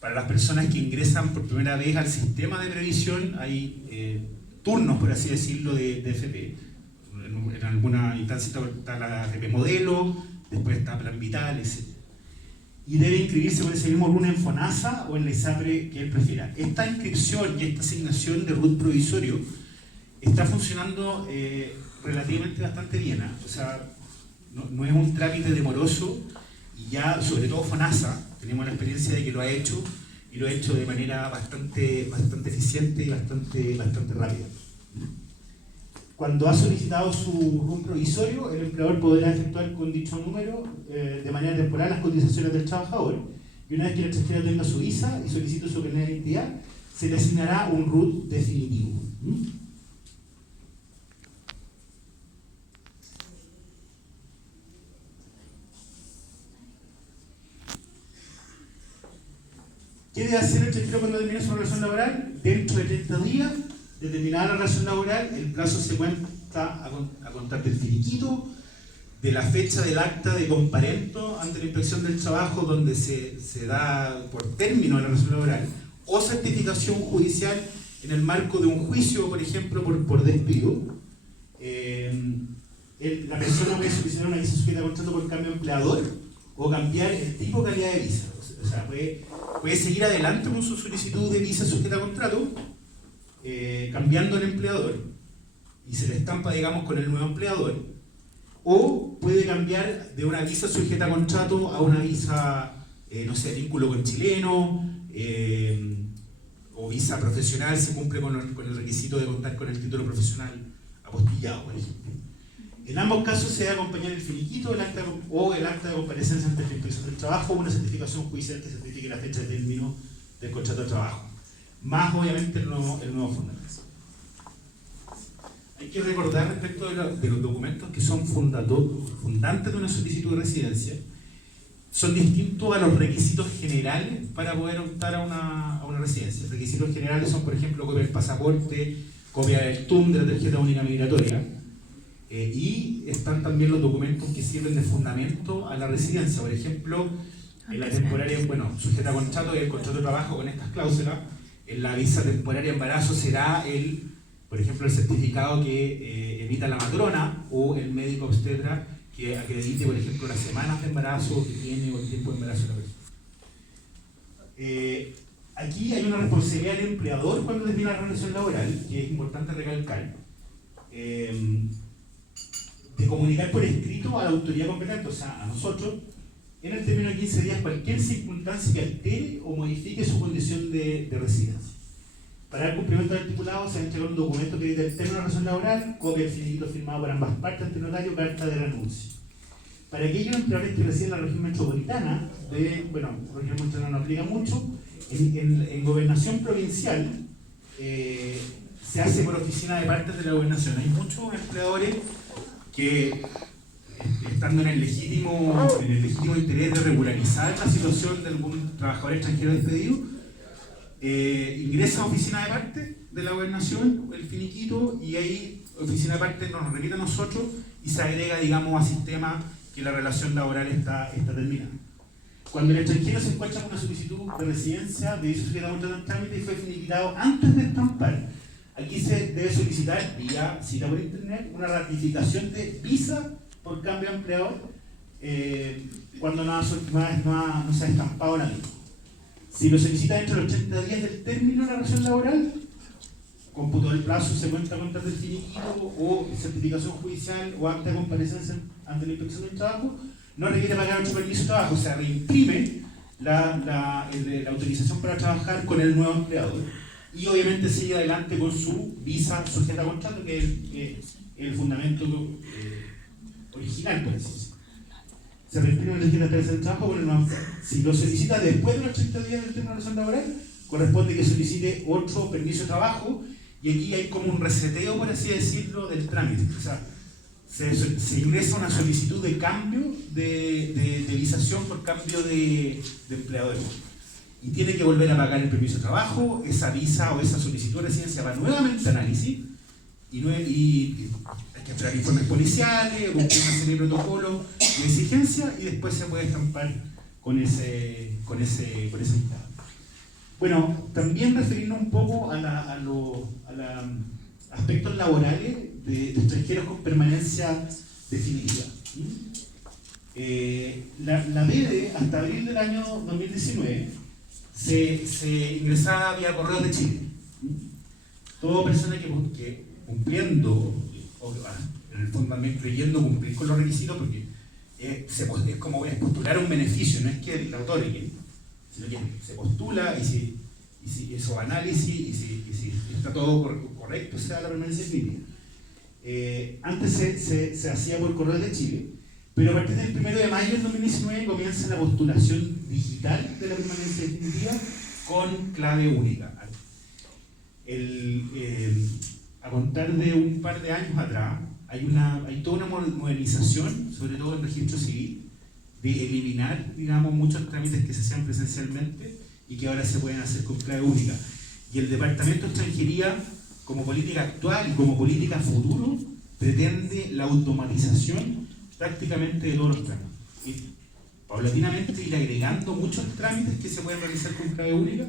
para las personas que ingresan por primera vez al sistema de previsión hay turnos, por así decirlo, de FP. En alguna instancia está la FP modelo, después está Plan Vital, etc. Y debe inscribirse con ese mismo RUT en FONASA o en la ISAPRE que él prefiera. Esta inscripción y esta asignación de RUT provisorio está funcionando relativamente bastante bien. O sea, no es un trámite demoroso, y ya, sobre todo FONASA, tenemos la experiencia de que lo ha hecho, y lo ha hecho de manera bastante eficiente y bastante rápida. Cuando ha solicitado su RUT provisorio, el empleador podrá efectuar con dicho número de manera temporal las cotizaciones del trabajador, y una vez que el extranjero tenga su visa y solicite su carnet de identidad, se le asignará un RUT definitivo. ¿Qué debe hacer el extranjero cuando termine su relación laboral? Dentro de 30 días, determinada la relación laboral, el plazo se cuenta a contar del finiquito, de la fecha del acta de comparendo ante la inspección del trabajo, donde se da por término la relación laboral, o certificación judicial en el marco de un juicio, por ejemplo, por despido. La persona puede solicitar una visa sujeta a contrato por cambio de empleador o cambiar el tipo de calidad de visa. O sea, puede seguir adelante con su solicitud de visa sujeta a contrato, cambiando el empleador, y se le estampa, digamos, con el nuevo empleador, o puede cambiar de una visa sujeta a contrato a una visa, no sé, vínculo con chileno, o visa profesional si cumple con el requisito de contar con el título profesional apostillado, por ejemplo. En ambos casos se debe acompañar el finiquito el acta de comparecencia ante la inspección del trabajo o una certificación judicial que certifique la fecha de término del contrato de trabajo, más obviamente el nuevo fundamento. Hay que recordar respecto de los documentos que son fundantes de una solicitud de residencia, son distintos a los requisitos generales para poder optar a una residencia. Los requisitos generales son, por ejemplo, copia del pasaporte, copia del TUM, de la tarjeta única migratoria, y están también los documentos que sirven de fundamento a la residencia. Por ejemplo, En la temporaria, bueno, sujeta a contrato y el contrato de trabajo con estas cláusulas. En la visa temporaria de embarazo será por ejemplo, el certificado que emita la matrona o el médico obstetra que acredite, por ejemplo, las semanas de embarazo que tiene o el tiempo de embarazo de la persona. Aquí hay una responsabilidad del empleador cuando define la relación laboral, que es importante recalcar, de comunicar por escrito a la autoridad competente, o sea, a nosotros, en el término de 15 días, cualquier circunstancia que altere o modifique su condición de residencia. Para el cumplimiento del articulado se ha entregado un documento que determina la relación laboral, copia del finiquito firmado por ambas partes ante notario, carta de renuncio. Para aquellos empleadores que residen en la región metropolitana, bueno, la región metropolitana no aplica mucho, en gobernación provincial se hace por oficina de partes de la gobernación. Hay muchos empleadores que, estando en el legítimo interés de regularizar la situación de algún trabajador extranjero despedido, ingresa a oficina de parte de la gobernación, el finiquito, y ahí oficina de parte nos remite a nosotros y se agrega, digamos, a sistema que la relación laboral está terminada. Cuando el extranjero se encuentra con una solicitud de residencia, debe ser sujeto a un trámite y fue finiquitado antes de estampar. Aquí se debe solicitar, vía cita por internet, una ratificación de visa por cambio de empleador cuando no se ha estampado la misma. Si lo solicita dentro de los 80 días del término de la relación laboral, cómputo del plazo, se cuenta con el finiquito o certificación judicial o acta de comparecencia ante la inspección del trabajo, no requiere pagar otro permiso de trabajo, o sea, reimprime la autorización para trabajar con el nuevo empleador y obviamente sigue adelante con su visa sujeta a contrato, que es el fundamento original, por decirlo. Se reimprime la tarjeta del trabajo con el nuevo empleador. Si lo solicita después de los 80 días del término de la relación laboral, corresponde que solicite otro permiso de trabajo, y aquí hay como un reseteo, por así decirlo, del trámite. O sea, se ingresa una solicitud de cambio de visación por cambio de empleador. Y tiene que volver a pagar el permiso de trabajo, esa visa o esa solicitud de residencia va nuevamente a análisis, y hay que entregar informes policiales, cumplir una serie de protocolos de exigencia, y después se puede estampar con ese estado. Bueno, también referirnos un poco a los aspectos laborales de extranjeros con permanencia definitiva. La BEDE, hasta abril del año 2019, se ingresaba vía Correos de Chile. Toda persona que cumpliendo, o en el fondo también creyendo cumplir con los requisitos, porque es como postular un beneficio, no es que la otorguen, sino que se postula y si eso va a análisis y si está todo correcto, se da la permanencia definitiva. Antes se hacía por Correo de Chile, pero a partir del 1 de mayo del 2019 comienza la postulación digital de la permanencia definitiva con clave única. A contar de un par de años atrás, hay toda una modernización, sobre todo en el registro civil, de eliminar, digamos, muchos trámites que se hacían presencialmente y que ahora se pueden hacer con clave única. Y el Departamento de Extranjería, como política actual y como política futuro, pretende la automatización prácticamente de todos los trámites. Y paulatinamente ir agregando muchos trámites que se pueden realizar con clave única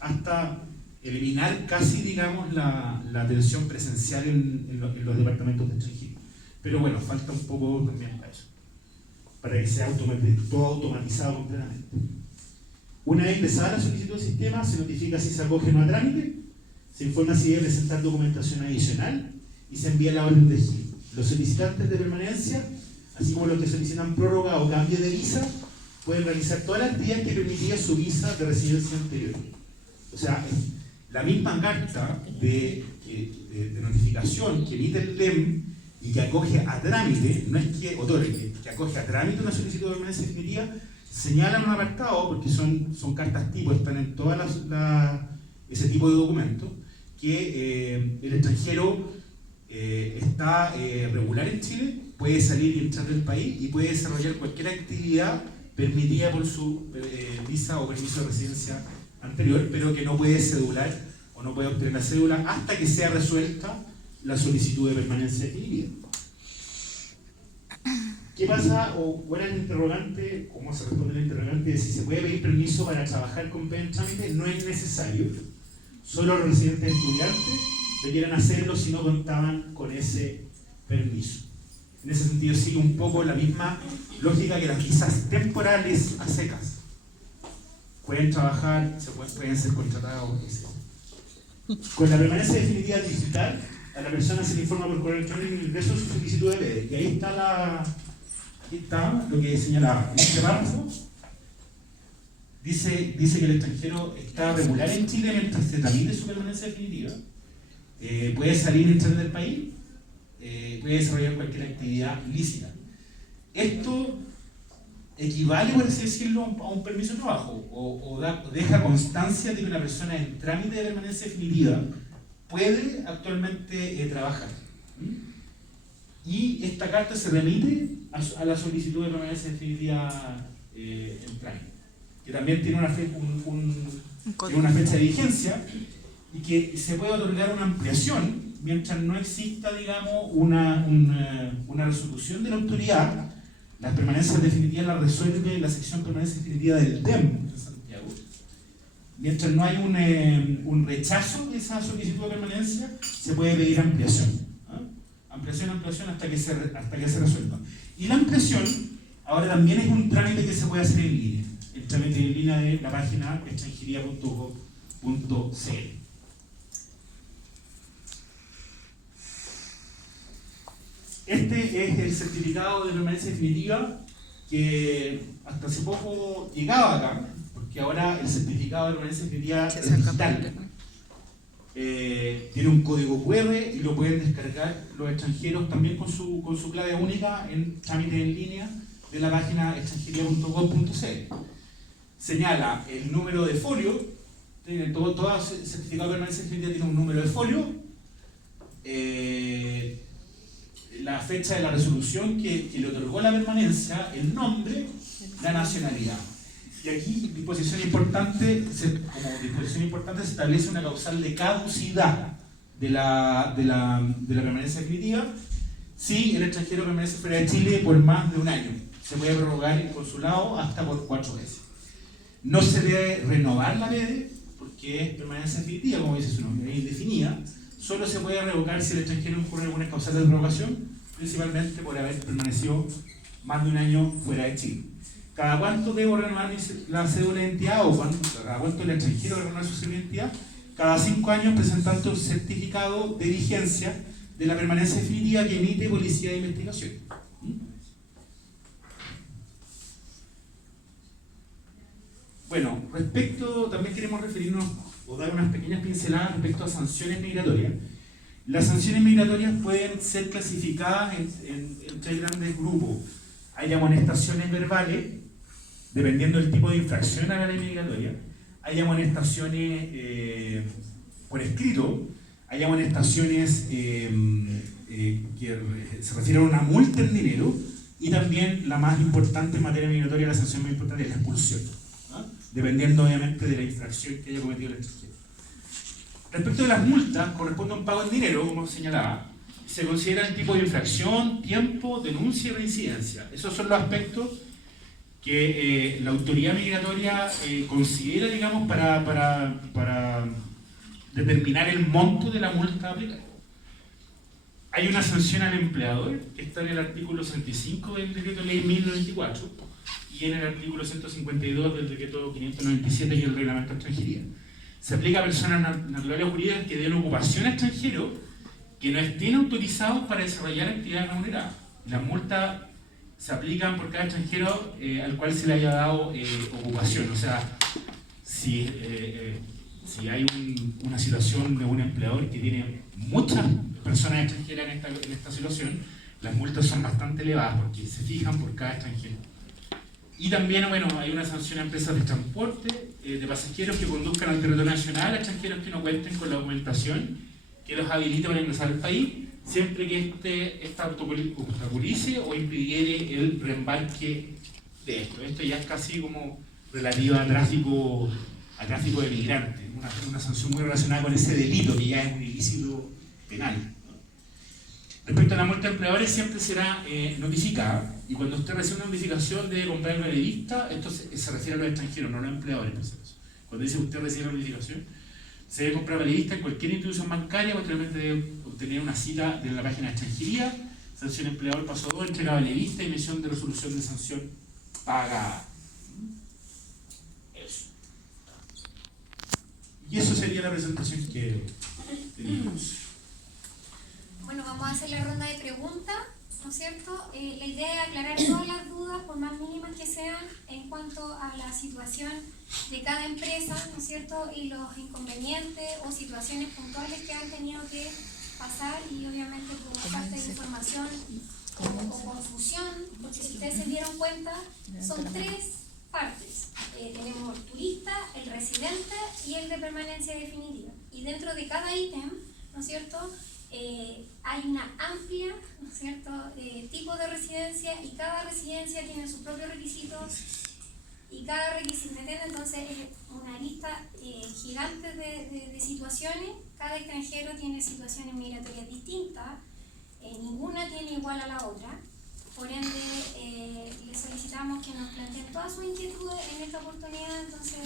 hasta eliminar casi, digamos, la atención presencial en los departamentos de extranjería. Pero bueno, falta un poco también para eso, para que sea todo automatizado completamente. Una vez empezada la solicitud del sistema, se notifica si se acoge o no a trámite, se informa si debe presentar documentación adicional y se envía la orden de giro. Los solicitantes de permanencia, así como los que solicitan prórroga o cambio de visa, pueden realizar todas las actividades que permitía su visa de residencia anterior. O sea, la misma carta de notificación que emite el DEM y que acoge a trámite, no es que otorgue, que acoge a trámite una solicitud de permanencia definitiva, señalan un apartado, porque son cartas tipo, están en todas ese tipo de documentos, que el extranjero está regular en Chile, puede salir y entrar del país y puede desarrollar cualquier actividad permitida por su visa o permiso de residencia anterior, pero que no puede cedular o no puede obtener la cédula hasta que sea resuelta la solicitud de permanencia definitiva. ¿Qué pasa, o era el interrogante, cómo se responde el interrogante, de si se puede pedir permiso para trabajar con PEN trámite? No es necesario. Solo los residentes estudiantes debieran hacerlo si no contaban con ese permiso. En ese sentido sigue un poco la misma lógica que las visas temporales a secas. Pueden trabajar, pueden ser contratados, etc. Con la permanencia definitiva digital, a la persona se le informa por correo electrónico el ingreso de su solicitud de PED. Y ahí está lo que señalaba. En este párrafo dice que el extranjero está regular en Chile mientras se tramite su permanencia definitiva. Puede salir y entrar del país, puede desarrollar cualquier actividad lícita. Esto equivale, por así decirlo, a un permiso de trabajo, o deja constancia de que una persona en trámite de permanencia definitiva puede actualmente trabajar. Y esta carta se remite a la solicitud de permanencia definitiva en trámite, que también tiene una fecha de vigencia y que se puede otorgar una ampliación mientras no exista, digamos, una resolución de la autoridad. Las permanencias definitivas las resuelve la sección permanencia definitiva del DEM de Santiago. Mientras no hay un rechazo de esa solicitud de permanencia, se puede pedir ampliación. Ampliación hasta que se resuelva. Y la ampliación ahora también es un trámite que se puede hacer en línea. El trámite en línea de la página extranjería.gov.cl. Este es el certificado de permanencia definitiva que hasta hace poco llegaba acá, porque ahora el certificado de permanencia definitiva es digital. Tiene un código QR y lo pueden descargar los extranjeros también con su clave única en trámite en línea de la página extranjería.gov.cl. Señala el número de folio, todo certificado de permanencia definitiva tiene un número de folio, la fecha de la resolución que le otorgó la permanencia, el nombre, la nacionalidad. Y aquí, disposición importante, como disposición importante se establece una causal de caducidad de la permanencia definitiva si el extranjero permanece fuera de Chile por más de un año. Se puede prorrogar el consulado hasta por 4 veces. No se debe renovar la PED porque es permanencia definitiva, como dice su nombre, es indefinida. Solo se puede revocar si el extranjero incurre en alguna causal de revocación, principalmente por haber permanecido más de un año fuera de Chile. ¿Cada cuánto debo renovar la cédula de identidad o cada cuánto el extranjero debe renovar su cédula de identidad? Cada 5 años presentando un certificado de vigencia de la permanencia definitiva que emite Policía de Investigación. Bueno, también queremos referirnos o dar unas pequeñas pinceladas respecto a sanciones migratorias. Las sanciones migratorias pueden ser clasificadas en 3 grandes grupos. Hay amonestaciones verbales, dependiendo del tipo de infracción a la ley migratoria. Hay amonestaciones por escrito, hay amonestaciones que se refieren a una multa en dinero, y también la más importante en materia migratoria, la sanción más importante es la expulsión, ¿no? Dependiendo obviamente de la infracción que haya cometido el extranjero. Respecto de las multas, corresponde a un pago en dinero, como señalaba. Se considera el tipo de infracción, tiempo, denuncia y reincidencia. Esos son los aspectos que la autoridad migratoria considera, digamos, para determinar el monto de la multa aplicada. Hay una sanción al empleador que está en el artículo 65 del decreto ley 1094 y en el artículo 152 del decreto 597 y el reglamento de extranjería. Se aplica a personas naturales o jurídicas que den ocupación a extranjeros que no estén autorizados para desarrollar actividades remuneradas. Las multas se aplican por cada extranjero al cual se le haya dado ocupación. O sea, si hay una situación de un empleador que tiene muchas personas extranjeras en esta situación, las multas son bastante elevadas porque se fijan por cada extranjero. Y también, bueno, hay una sanción a empresas de transporte de pasajeros que conduzcan al territorio nacional a extranjeros que no cuenten con la documentación que los habilite para ingresar al país, siempre que esta obstaculice o impidiere el reembarque de esto. Esto ya es casi como relativa a tráfico de migrantes, una sanción muy relacionada con ese delito que ya es un ilícito penal. Respecto a la multa de empleadores, siempre será notificada Y cuando usted recibe una notificación de comprar el veredicta, esto se refiere a los extranjeros, no a los empleadores. Cuando dice usted recibe la notificación, se debe comprar veredicta en cualquier institución bancaria, posteriormente debe obtener una cita de la página de extranjería, sanción empleador paso 2, entrega veredicta y emisión de resolución de sanción pagada. Eso. Y eso sería la presentación que teníamos. Bueno, vamos a hacer la ronda de preguntas, ¿no es cierto? La idea es aclarar todas las dudas, por más mínimas que sean, en cuanto a la situación de cada empresa, ¿no es cierto? Y los inconvenientes o situaciones puntuales que han tenido que pasar y obviamente por falta de información o confusión, porque si ustedes se dieron cuenta, son tres partes. Tenemos el turista, el residente y el de permanencia definitiva. Y dentro de cada ítem, ¿no es cierto?, hay una amplia, ¿no es cierto?, tipo de residencia y cada residencia tiene sus propios requisitos y cada requisito, ¿entiendes? Entonces es una lista gigante de situaciones. Cada extranjero tiene situaciones migratorias distintas, ninguna tiene igual a la otra. Por ende, le solicitamos que nos planteen todas sus inquietudes en esta oportunidad, entonces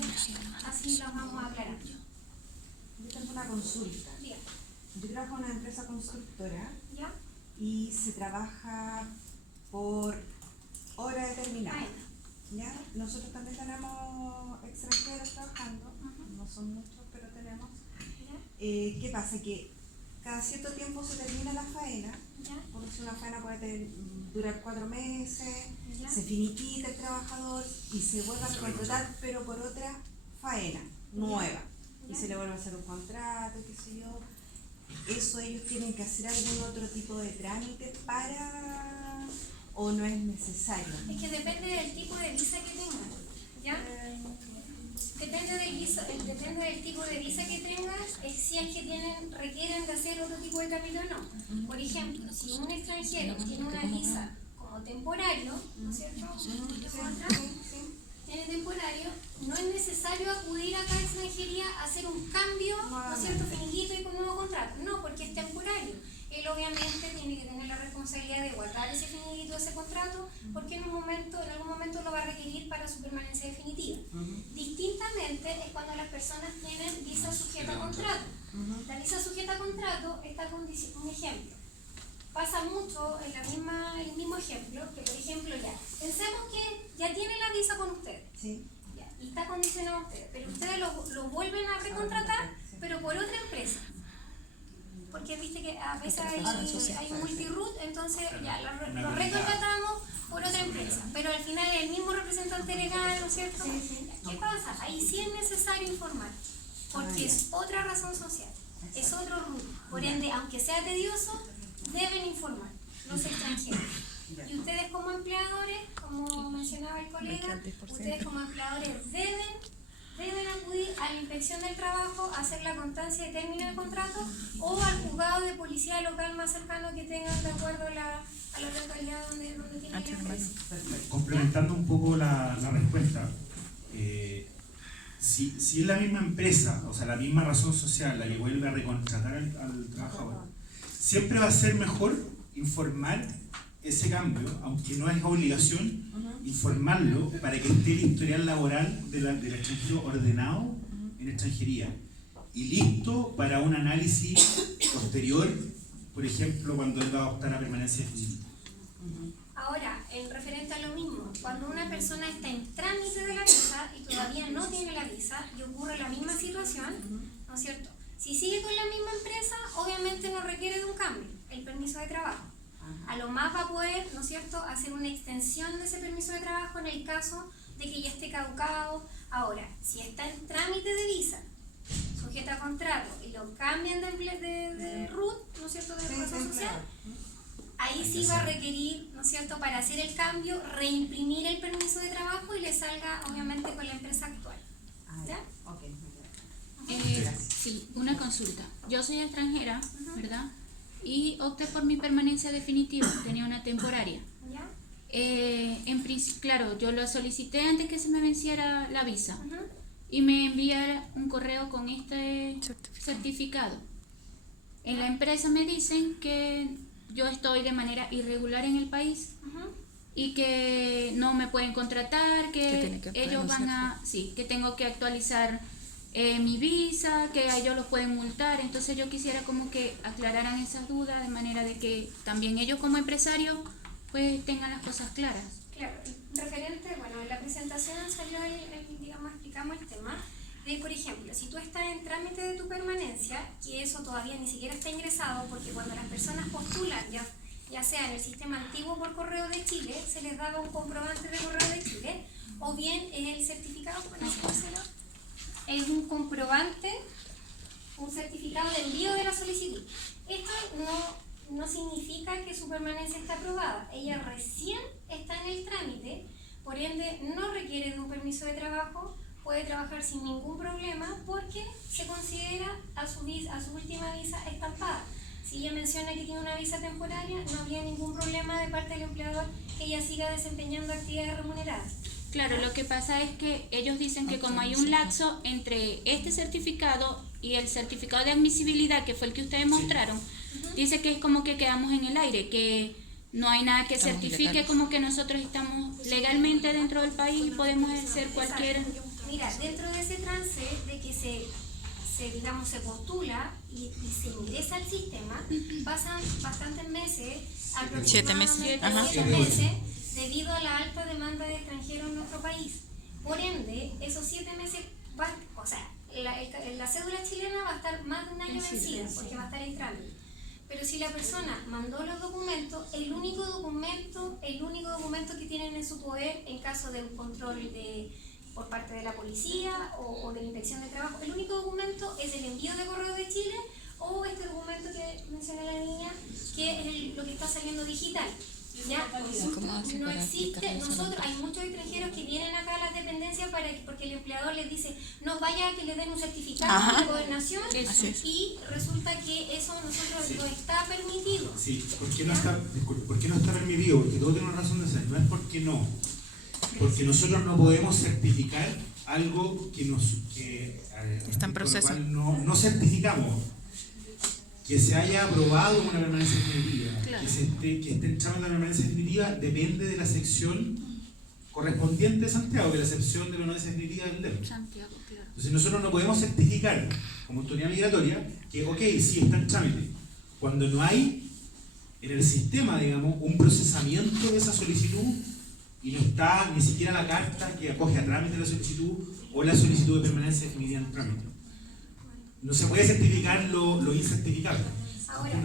así las vamos a aclarar. Yo tengo una consulta. Bien. Yo trabajo en una empresa constructora ¿Ya? y se trabaja por hora determinada. Bueno. ¿Ya? Nosotros también tenemos extranjeros trabajando, Ujú. no son muchos, pero tenemos. ¿Ya? ¿Qué pasa? Que cada cierto tiempo se termina la faena, ¿Ya? porque si una faena puede durar 4 meses, ¿Ya? se finiquita el trabajador y se vuelve a contratar, pero por otra faena nueva. Y ¿Ya? se le vuelve a hacer un contrato, qué sé yo. ¿Eso ellos tienen que hacer algún otro tipo de trámite para o no es necesario? Es que depende del tipo de visa que tengan, ¿ya? Depende del tipo de visa que tengas, si es que requieren de hacer otro tipo de trámite o no. Por ejemplo, si un extranjero tiene una visa como temporario, ¿no es cierto? Tiene temporario, no es necesario acudir a cada extranjería a hacer un cambio, ¿no es cierto?, finiquito y con nuevo contrato. No, porque es temporario. Él obviamente tiene que tener la responsabilidad de guardar ese finiquito, ese contrato, porque en algún momento lo va a requerir para su permanencia definitiva. Distintamente es cuando las personas tienen visa sujeta a contrato. La visa sujeta a contrato está condicionada, un ejemplo. Pasa mucho en el mismo ejemplo, que por ejemplo pensemos que ya tiene la visa con ustedes, Sí. ya, y está condicionado a ustedes, pero ustedes lo vuelven a recontratar, pero por otra empresa. Porque viste que a veces hay multiroot, entonces ya lo recontratamos por otra empresa, pero al final es el mismo representante legal, ¿no es cierto? ¿Qué pasa? Ahí sí es necesario informar, porque es otra razón social, es otro root. Por ende, aunque sea tedioso, deben informar los extranjeros. Y ustedes como empleadores, como mencionaba el colega, ustedes como empleadores deben acudir a la inspección del trabajo, hacer la constancia de término del contrato o al juzgado de policía local más cercano que tengan de acuerdo a la localidad donde tienen la empresa. Complementando un poco la respuesta, si es la misma empresa, o sea, la misma razón social la que vuelve a recontratar al trabajador, siempre va a ser mejor informar ese cambio, aunque no es obligación, informarlo para que esté el historial laboral del extranjero ordenado en extranjería y listo para un análisis posterior, por ejemplo, cuando él va a optar a permanencia definitiva. Ahora, en referente a lo mismo, cuando una persona está en trámite de la visa y todavía no tiene la visa y ocurre la misma situación, ¿no es cierto? Si sigue con la misma empresa, obviamente no requiere de un cambio, el permiso de trabajo. A lo más va a poder, ¿no es cierto?, hacer una extensión de ese permiso de trabajo en el caso de que ya esté caducado. Ahora, si está en trámite de visa, sujeta a contrato, y lo cambian de RUT, ¿no es cierto?, de razón social, ahí sí va a requerir, ¿no es cierto?, para hacer el cambio, reimprimir el permiso de trabajo y le salga, obviamente, con la empresa actual. ¿Ya? Ok, Sí, una consulta. Yo soy extranjera, ¿verdad? Y opté por mi permanencia definitiva, tenía una temporaria. ¿Ya? Claro, yo lo solicité antes que se me venciera la visa Ujú. y me envía un correo con este certificado. En la empresa me dicen que yo estoy de manera irregular en el país Ujú. y que no me pueden contratar, Que tiene que ellos van a, sí, que tengo que actualizar mi visa, que a ellos los pueden multar. Entonces yo quisiera como que aclararan esas dudas de manera de que también ellos como empresarios pues tengan las cosas claras. Claro, referente, bueno, en la presentación salió digamos, explicamos el tema de, por ejemplo, si tú estás en trámite de tu permanencia, que eso todavía ni siquiera está ingresado, porque cuando las personas postulan, ya sea en el sistema antiguo por Correo de Chile, se les daba un comprobante de Correo de Chile, o bien es el certificado, por decírselo, es un comprobante, un certificado de envío de la solicitud. Esto no significa que su permanencia está aprobada. Ella recién está en el trámite, por ende no requiere de un permiso de trabajo, puede trabajar sin ningún problema porque se considera a su última visa estampada. Si ella menciona que tiene una visa temporaria, no habría ningún problema de parte del empleador que ella siga desempeñando actividades remuneradas. Claro, lo que pasa es que ellos dicen que como hay un lapso entre este certificado y el certificado de admisibilidad, que fue el que ustedes mostraron, dice que es como que quedamos en el aire, que no hay nada que certifique como que nosotros estamos legalmente dentro del país y podemos ejercer cualquier... Mira, dentro de ese trance de que se postula y se ingresa al sistema, pasan bastantes meses, aproximadamente 7 meses, debido a la alta demanda de extranjeros en nuestro país. Por ende, esos 7 meses, la cédula chilena va a estar más de un año vencida, porque va a estar en trámite. Pero si la persona mandó los documentos, el único documento que tienen en su poder en caso de un control por parte de la policía o de la inspección de trabajo, el único documento es el envío de Correo de Chile o este documento que mencioné la niña, que es lo que está saliendo digital. Ya no existe, hay muchos extranjeros que vienen acá a las dependencias porque el empleador les dice no vaya a que le den un certificado de gobernación y resulta que eso a nosotros no está permitido. Sí, ¿por qué no está permitido? Porque todo tiene una razón de ser, no es porque no. Porque nosotros no podemos certificar algo que está en proceso. Por lo cual no certificamos. Que se haya aprobado una permanencia definitiva, Claro. que esté en trámite de permanencia definitiva, depende de la sección correspondiente de Santiago, de la sección de permanencia definitiva del DEM. Santiago, claro. Entonces nosotros no podemos certificar como autoridad migratoria que, ok, sí está en trámite, cuando no hay en el sistema, digamos, un procesamiento de esa solicitud y no está ni siquiera la carta que acoge a trámite la solicitud o la solicitud de permanencia definitiva en trámite. No se puede certificar lo incertificable. Ahora,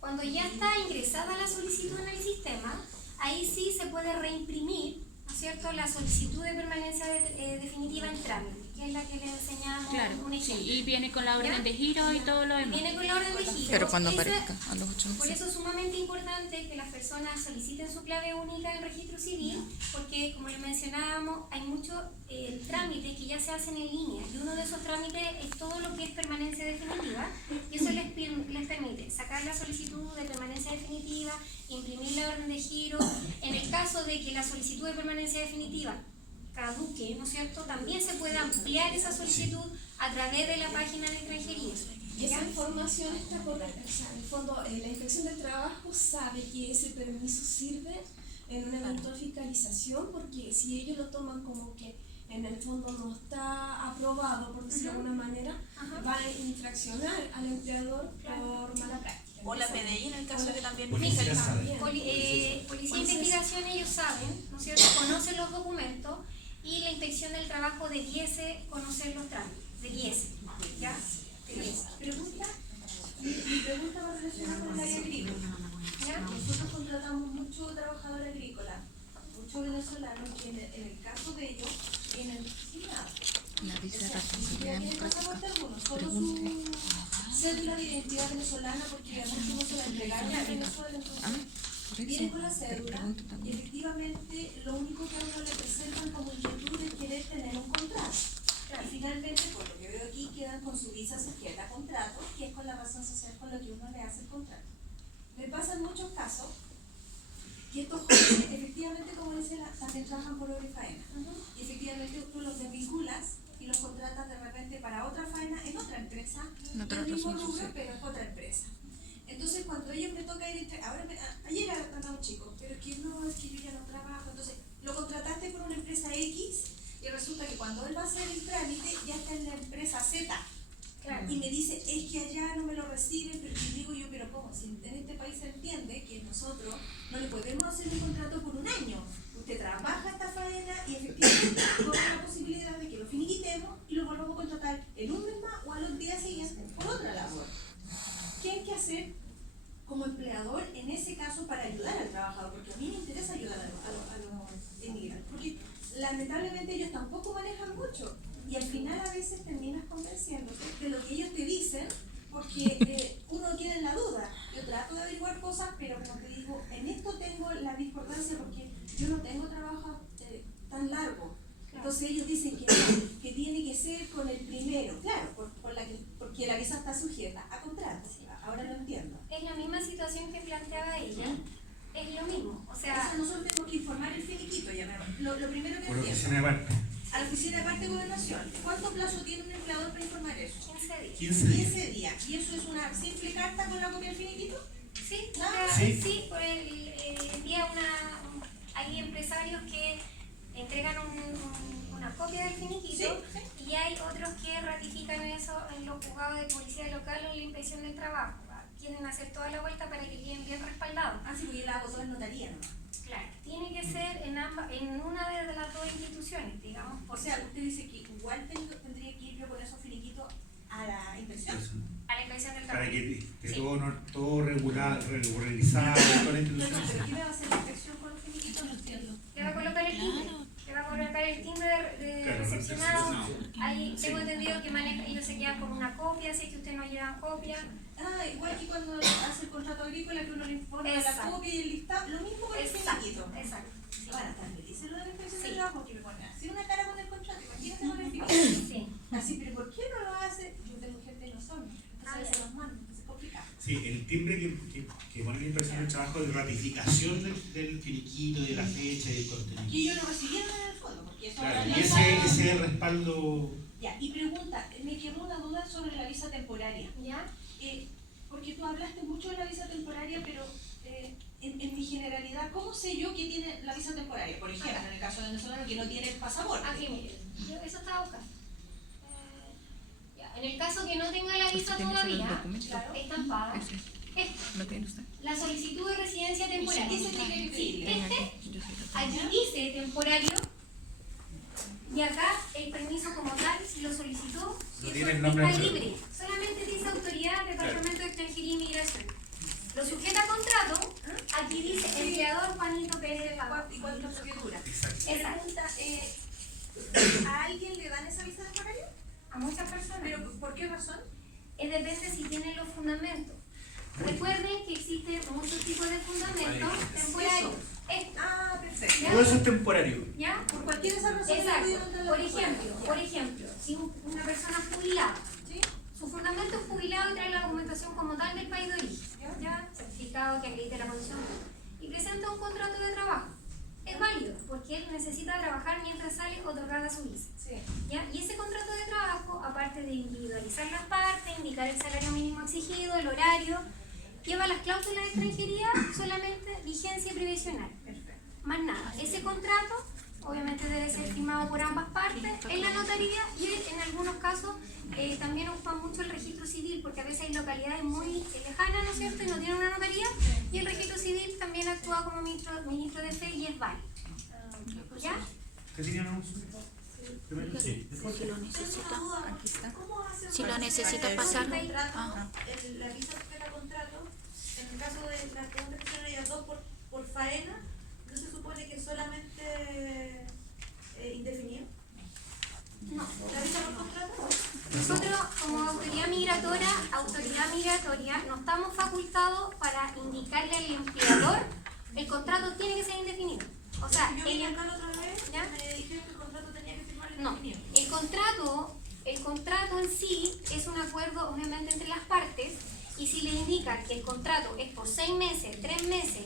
cuando ya está ingresada la solicitud en el sistema, ahí sí se puede reimprimir, ¿no es cierto?, la solicitud de permanencia definitiva en trámite, que es la que le enseñamos Claro, un sí, ejemplo. y viene con la orden de giro y todo lo demás. Viene con la orden de giro. Pero cuando Esa- aparezca a los 8 Por meses. eso es sumamente importante que las personas soliciten su clave única en registro civil, porque como les mencionábamos, hay muchos trámites que ya se hacen en línea, y uno de esos trámites es todo lo que es permanencia definitiva, y eso les permite sacar la solicitud de permanencia definitiva, imprimir la orden de giro. En el caso de que la solicitud de permanencia definitiva caduque, ¿no es cierto?, también se puede ampliar esa solicitud a través de la página de extranjería. Y esa información está correcta. O sea, en el fondo, la Inspección del Trabajo sabe que ese permiso sirve en una eventual fiscalización, porque si ellos lo toman como que en el fondo no está aprobado, por decirlo de alguna manera, van a infraccionar al empleador por mala práctica. O la PDI en el caso de que también Policía sabe. Policía de investigación, ellos saben, ¿no es cierto?, conocen los documentos, y la Inspección del Trabajo debiese conocer los trámites, ¿ya? Pregunta, mi pregunta va relacionada con el área agrícola. ¿Ya? Nosotros contratamos mucho trabajador agrícola, muchos venezolanos, que en el caso de ellos tienen nada. La visa de Ni responsabilidad siquiera tienen pasaporte alguno, solo su cédula de identidad venezolana, porque a muchos no se la entregaron a Venezuela, entonces vienen con la cédula y efectivamente lo único que a uno le presentan como inquietud es querer tener un contrato. Y finalmente, por lo que veo aquí, quedan con su visa sujeta a contrato, que es con la razón social con la que uno le hace el contrato. Me pasa en muchos casos que estos jóvenes, efectivamente, como dice, también trabajan por obra y faena. Y efectivamente tú los desvinculas y los contratas de repente para otra faena en otra empresa, En otra del mismo razón rubro, social. pero es otra empresa. Entonces, cuando ellos me toca ir, ayer andaba un chico, pero que no, es que yo ya no trabajo cuando él va a hacer el trámite ya está en la empresa Z. Claro. Y me dice, es que allá no me lo reciben, pero y digo yo, pero ¿cómo? Si en este país se entiende que nosotros no le podemos hacer un contrato por un año. Usted trabaja esta faena y efectivamente corre la posibilidad de que lo finiquitemos y lo volvamos a contratar en un mes más o a los días siguientes por otra labor. ¿Qué hay que hacer como empleador en ese caso para ayudar al trabajador? Porque a mí me interesa ayudar a los inmigrantes, porque lamentablemente ellos tampoco manejan mucho. Y al final a veces terminas convenciéndote de lo que ellos te dicen, porque uno queda en la duda. Yo trato de averiguar cosas, pero como te digo, en esto tengo la discordancia porque yo no tengo trabajo tan largo. Entonces ellos dicen que no, que tiene que ser con el primero, claro, porque la visa está sujeta a contrato. Ahora lo entiendo. Es la misma situación que planteaba ella, es lo mismo. O O sea, sea, nosotros tenemos que informar el finiquito, ya lo primero que Por entiendo. oficina de parte. A la oficina de parte de gobernación, ¿cuánto plazo tiene un empleador para informar eso? 15 días. 15 días. 15 días. ¿Y eso es una simple carta con la copia del finiquito? Sí, Ah, sí. por el día hay empresarios que entregan una copia del finiquito Sí, y hay otros que ratifican eso en los juzgados de policía local o en la inspección del trabajo. Quieren hacer toda la vuelta para que queden bien respaldados. Ah, sí, porque yo la hago toda en notaría, ¿no? Claro, tiene que ser en una de las dos instituciones, digamos. O sea, usted dice que igual tendría que ir yo con esos finiquitos a la inspección. A la inspección del Para trabajo. que esté Sí. todo regularizado, toda la No, institución. pero ¿qué me va a hacer la inspección con los finiquitos? No entiendo. Le va a colocar el timbre. Le va a colocar el timbre de Claro, recepcionado. recepcionado. Ahí tengo entendido que ellos se quedan con una copia, así que usted no lleva copia. Ah, igual que cuando hace el contrato agrícola, que uno le informa de la Exacto. copia y el listado. Lo mismo con el finiquito. Exacto. Sí. Ahora, también dice lo de la inspección Sí. del trabajo, que me pone así una cara con el contrato, imagínate con el finiquito. Sí. Así, pero ¿por qué no lo hace? Yo tengo gente en los hornos, entonces se los mando, entonces es complicado. Sí, el timbre que pone la inspección del trabajo de ratificación del finiquito, de la fecha y del contenido. Que ellos lo recibieron en el fondo, porque eso Claro, ahora y ya ese está- respaldo. Ya, y pregunta, me quedó una duda sobre la visa temporaria. ¿Ya? Porque tú hablaste mucho de la visa temporaria, pero en mi generalidad, ¿cómo sé yo que tiene la visa temporaria? Por ejemplo, en el caso de venezolano que no tiene el pasaporte. Aquí, mire. Yo eso estaba buscando. Ya, en el caso que no tenga la visa ¿Usted tiene solo el todavía, documento? claro, estampada, Ese. esta, ¿Lo tiene usted? la solicitud de residencia temporaria. Ese tiene que Sí, pedirle. este Yo soy aquí dice temporario y acá el permiso como tal, si lo solicitó, No eso tiene el nombre está del- libre. Solamente dice autoridad, departamento de extranjería y migración. Lo sujeta a contrato, aquí dice empleador Juanito Pérez de Pablo. ¿Y cuánto es que dura? Exacto. Pregunta, ¿a alguien le dan esa visa temporaria? A muchas personas. ¿Pero por qué razón? Depende si tienen los fundamentos. Recuerden que existen muchos tipos de fundamentos temporarios. Ah, perfecto. ¿Ya? Todo eso es temporario. ¿Ya? Por cualquier de esas razones no pudieron dar Exacto. la Por ejemplo, si una persona es jubilada, ¿Sí? su fundamento es jubilado y trae la documentación como tal del país de origen, ¿ya? Certificado que acredite la condición y presenta un contrato de trabajo. Es válido porque él necesita trabajar mientras sale otorgada su visa. Sí. ¿Ya? Y ese contrato de trabajo, aparte de individualizar las partes, indicar el salario mínimo exigido, el horario, lleva las cláusulas de extranjería solamente vigencia previsional. Perfecto. Más nada. Ese contrato obviamente debe ser firmado por ambas partes en la notaría y en algunos casos también ocupan mucho el registro civil porque a veces hay localidades muy lejanas, ¿no es cierto? Y no tienen una notaría y el registro civil también actúa como ministro de fe y es válido. ¿Ya? ¿Qué tenían un primero? Sí. Si lo necesita, Aquí está. ¿Cómo hace Si lo para necesita el pasar. contrato, Ah. la visa sujeta a contrato, en el caso de las preguntas que hicieron ellas dos por faena, ¿no se supone que es solamente indefinido? No. ¿La visa por contrato? Nosotros como autoridad migratoria no estamos facultados para indicarle al empleador el contrato tiene que ser indefinido. O sea, Yo vine acá la otra vez, ¿Ya? me dijeron que el contrato tenía que firmar no, indefinido. el contrato en sí es un acuerdo obviamente entre las partes y si le indican que el contrato es por 6 meses, 3 meses,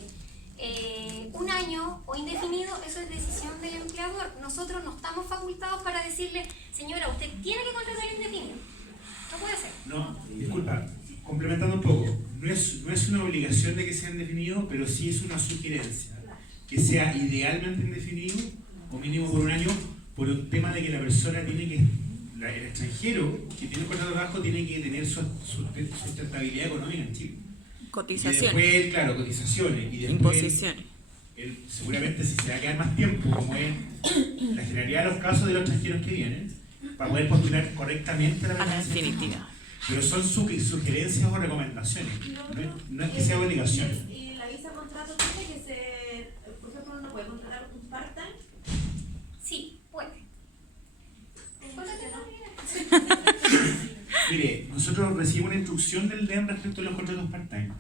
un año o indefinido, eso es decisión del empleador. Nosotros no estamos facultados para decirle, señora, usted tiene que contratar indefinido. No puede ser. No, disculpa, complementando un poco, no es una obligación de que sea indefinido, pero sí es una sugerencia que sea idealmente indefinido o mínimo por un año, por por un tema de que la persona tiene que, el extranjero que tiene un contrato de trabajo tiene que tener su sustentabilidad económica en Chile. Y Cotizaciones, después, claro, cotizaciones. Y después, imposiciones. él, seguramente si se va a quedar más tiempo, como es la generalidad de los casos de los extranjeros que vienen, para poder postular correctamente la A la permanencia. definitiva. Pero son sugerencias o recomendaciones, no es que sea obligación. Y la visa contrato tiene que ser, por ejemplo, uno puede contratar un part-time. Sí, puede. Mire, nosotros recibimos una instrucción del DEM respecto a los contratos part-time.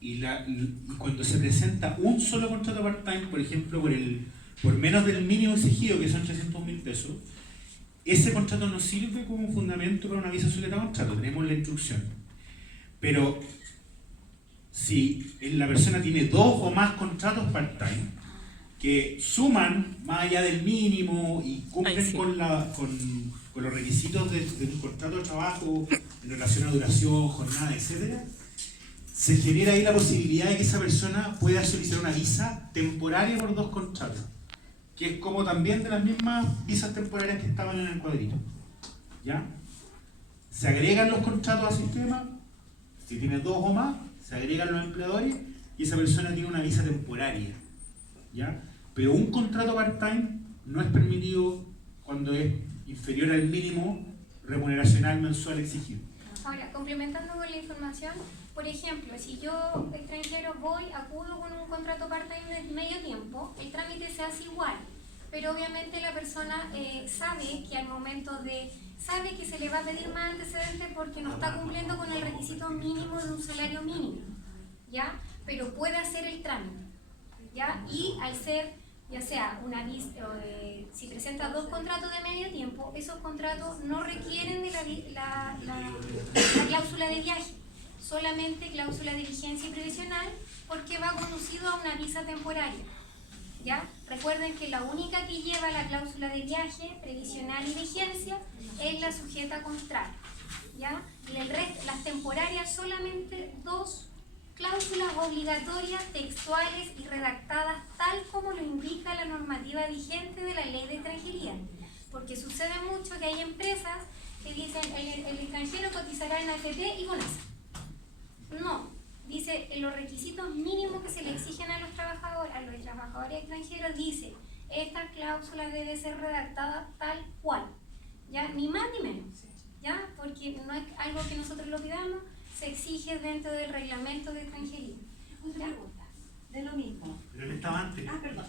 Y cuando se presenta un solo contrato part-time, por ejemplo, por menos del mínimo exigido, que son 300.000 pesos, ese contrato nos sirve como fundamento para una visa sujeta a contrato. Tenemos la instrucción. Pero si la persona tiene 2 o más contratos part-time, que suman más allá del mínimo y cumplen Ahí sí. con los requisitos de un contrato de trabajo en relación a duración, jornada, etc., se genera ahí la posibilidad de que esa persona pueda solicitar una visa temporaria por 2 contratos, que es como también de las mismas visas temporarias que estaban en el cuadrito. ¿Ya? Se agregan los contratos al sistema, si tiene 2 o más, se agregan los empleadores y esa persona tiene una visa temporaria. ¿Ya? Pero un contrato part-time no es permitido cuando es inferior al mínimo remuneracional mensual exigido. Ahora, complementando con la información, por ejemplo, si yo, extranjero, acudo con un contrato part-time de medio tiempo, el trámite se hace igual, pero obviamente la persona sabe que al momento sabe que se le va a pedir más antecedentes porque no está cumpliendo con el requisito mínimo de un salario mínimo, ¿ya? Pero puede hacer el trámite, ¿ya? Y al ser, ya sea una visa, si presenta 2 contratos de medio tiempo, esos contratos no requieren de la cláusula de viaje, solamente cláusula de vigencia y previsional, porque va conducido a una visa temporaria. ¿Ya? Recuerden que la única que lleva la cláusula de viaje, previsional y vigencia es la sujeta a contrato. ¿Ya? Y el resto, las temporarias, solamente 2 cláusulas obligatorias, textuales y redactadas tal como lo indica la normativa vigente de la ley de extranjería. Porque sucede mucho que hay empresas que dicen el extranjero cotizará en AFP y con eso. No, dice en los requisitos mínimos que se le exigen a los trabajadores extranjeros, dice esta cláusula debe ser redactada tal cual, ya, ni más ni menos, ya, porque no es algo que nosotros lo pidamos, se exige dentro del reglamento de extranjería. Una pregunta, de lo mismo. Pero él estaba antes. Ah, perdón.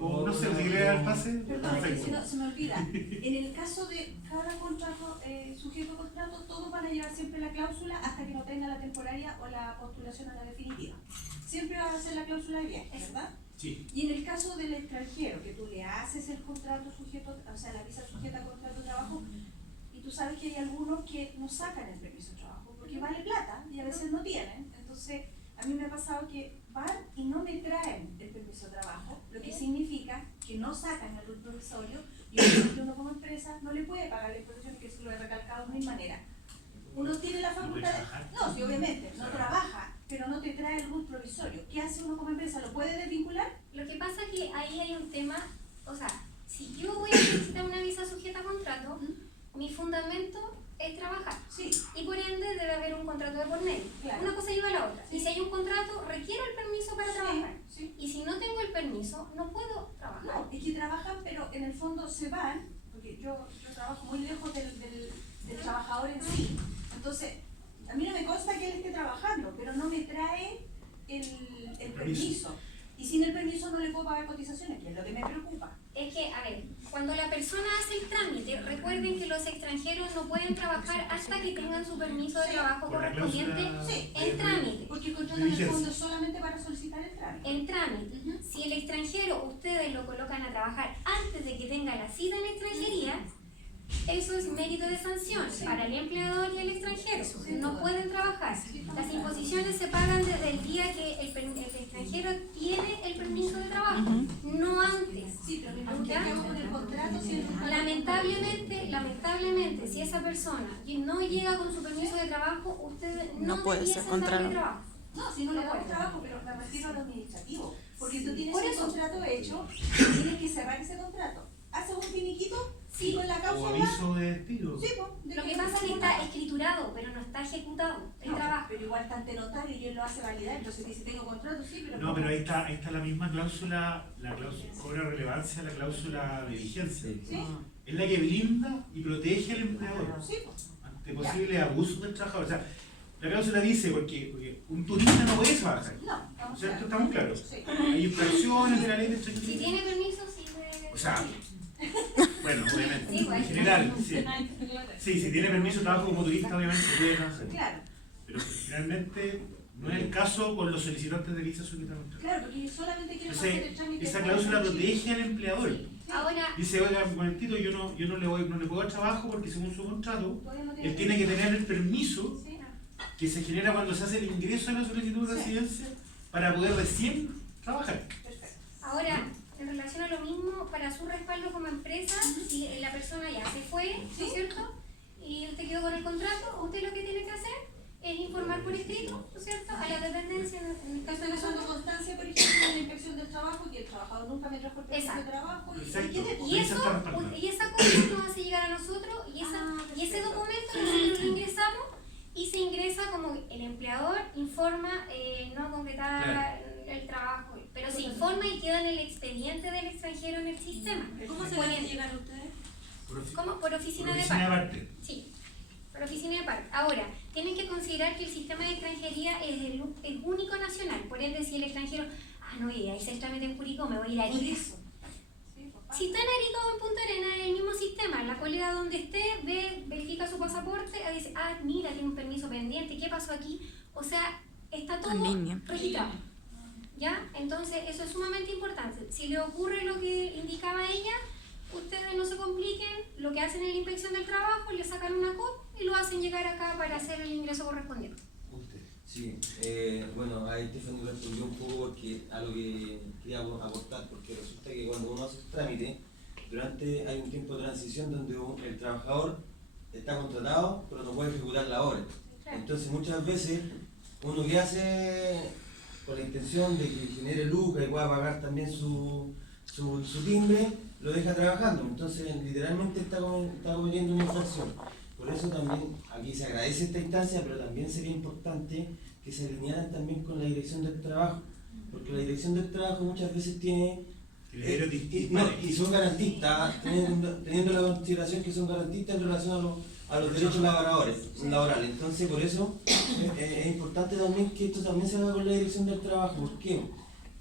O no sé, si quiere dar el pase. Perdón, es que Perfecto. se me olvida. En el caso de cada contrato, sujeto a contrato, todos van a llevar siempre la cláusula hasta que no tenga la temporaria o la postulación a la definitiva. Siempre va a ser la cláusula de viaje, ¿verdad? Sí. Y en el caso del extranjero, que tú le haces el contrato sujeto, o sea, la visa sujeta a contrato de trabajo, y tú sabes que hay algunos que no sacan el permiso de trabajo porque vale plata y a veces no tienen. Entonces, a mí me ha pasado que van y no me traen el permiso de trabajo, lo que significa que no sacan el RUT provisorio y obviamente uno como empresa no le puede pagar la imposición, que eso lo he recalcado de mil maneras. Uno tiene la facultad de... No, sí, obviamente, no trabaja, pero no te trae el RUT provisorio. ¿Qué hace uno como empresa? ¿Lo puede desvincular? Lo que pasa es que ahí hay un tema, o sea, si yo voy a solicitar una visa sujeta a contrato, mi fundamento es trabajar. Sí. Y por ende debe haber un contrato de por medio. Claro. Una cosa lleva a la otra. Sí. Y si hay un contrato, requiero el permiso para trabajar. Sí. Y si no tengo el permiso, no puedo trabajar. No, es que trabajan, pero en el fondo se van, porque yo trabajo muy lejos del trabajador en sí. Entonces, a mí no me consta que él esté trabajando, pero no me trae el permiso. Y sin el permiso no le puedo pagar cotizaciones, que es lo que me preocupa. Es que, a ver, cuando la persona hace el trámite, recuerden que los extranjeros no pueden trabajar hasta que tengan su permiso de trabajo Por la correspondiente cláusula Sí. en trámite. Porque el contrato en el fondo es solamente para solicitar el trámite. En trámite. Si el extranjero ustedes lo colocan a trabajar antes de que tenga la cita en extranjería, eso es mérito de sanción para el empleador y el extranjero. No pueden trabajar. Las imposiciones se pagan desde el día que el extranjero tiene el permiso de trabajo, no antes. Sí, pero mientras que quedemos con el contrato, si el Lamentablemente, si esa persona no llega con su permiso de trabajo, ustedes No puede ser debiesen darle contrato. trabajo. No, si no le damos trabajo, pero me refiero a lo administrativo. Porque tú tienes Por un eso. contrato hecho y tienes que cerrar ese contrato. Haces un finiquito? Sí, con la O cláusula. aviso de despido. Sí, pues. Lo que pasa es que está escriturado, pero no está ejecutado el No, trabajo. pero igual está ante notario y él lo hace validar, entonces dice tengo contrato, sí, pero No, pero ahí está la misma cláusula, la cláusula cobra relevancia la cláusula de vigencia. ¿sí? Es la que blinda y protege al empleador Sí, pues. ante posibles abusos del trabajador. O sea, la cláusula dice, porque un turista no puede trabajar, No, estamos ¿cierto? claros. Estamos claros. Sí. Hay infracciones de la ley de Si extranjería. tiene permiso, sí puede. O sea, bueno, obviamente, Sí, igual. en general, sí. Sí, si tiene permiso de trabajo como turista, obviamente puede trabajar. Claro, Pero finalmente no es el caso con los solicitantes de visa solitariamente. claro, porque solamente quiero hacer el Entonces, trámite. esa cláusula protege al empleador. Ahora, Dice, oiga, un momentito, yo no le puedo dar trabajo porque según su contrato, podemos él tiene que tener el permiso Sí. que se genera cuando se hace el ingreso a la solicitud de residencia para poder recién trabajar. Perfecto. Ahora, en relación a lo mismo, para su respaldo como empresa, si la persona ya se fue, ¿no es cierto? Y usted quedó con el contrato, usted lo que tiene que hacer es informar por escrito, ¿no es cierto? A la dependencia, en el caso Estoy de dejando nosotros. constancia, por ejemplo, en la inspección del trabajo, que el trabajador nunca me trajo el permiso de Exacto. trabajo y Perfecto. quedé, pues. Y eso, y esa copia nos hace llegar a nosotros y ese documento nosotros lo ingresamos y se ingresa como el empleador informa no concretar el trabajo, pero se informa y queda en el expediente del extranjero en el sistema. ¿Cómo se Por van a el- llegar a ustedes? ¿Cómo? Por oficina de Oficina paro. aparte. Sí, por oficina de paro. Ahora, tienen que considerar que el sistema de extranjería es el único nacional, por ende si el extranjero, no, y ahí se el trámite en Curicó, me voy a ir a Por Arica. eso. Sí, papá. Si está en Arica o en Punta Arenas, es el mismo sistema, en la cualidad donde esté, verifica su pasaporte, dice, mira, tiene un permiso pendiente, ¿qué pasó aquí? O sea, está todo En línea. registrado. ¿Ya? Entonces, eso es sumamente importante. Si le ocurre lo que indicaba ella, ustedes no se compliquen, lo que hacen en la inspección del trabajo, le sacan una copia y lo hacen llegar acá para hacer el ingreso correspondiente. Sí, bueno, ahí Stephanie respondió un poco porque a lo que quería aportar, porque resulta que cuando uno hace el trámite, hay un tiempo de transición donde el trabajador está contratado, pero no puede ejecutar la obra. Claro. Entonces muchas veces uno que hace con la intención de que genere lucro y pueda pagar también su timbre, lo deja trabajando. Entonces literalmente está cometiendo una infracción. Por eso también aquí se agradece esta instancia, pero también sería importante que se alinearan también con la dirección del trabajo, porque la dirección del trabajo muchas veces tiene y son garantistas, teniendo la consideración que son garantistas en relación a los derechos laborales. Entonces por eso es importante también que esto también se haga con la dirección del trabajo. ¿Por qué?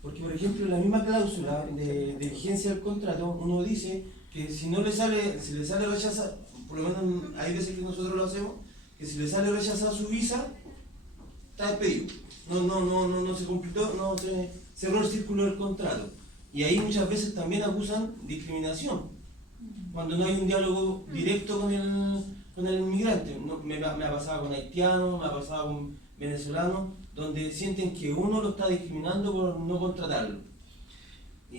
Porque por ejemplo en la misma cláusula de vigencia del contrato uno dice que si le sale rechazado, por lo menos hay veces que nosotros lo hacemos, que si le sale rechazada su visa, está despedido. No se completó, no se cerró el círculo del contrato. Y ahí muchas veces también acusan discriminación, cuando no hay un diálogo directo con el inmigrante. Me ha pasado con haitianos, me ha pasado con venezolanos, donde sienten que uno lo está discriminando por no contratarlo.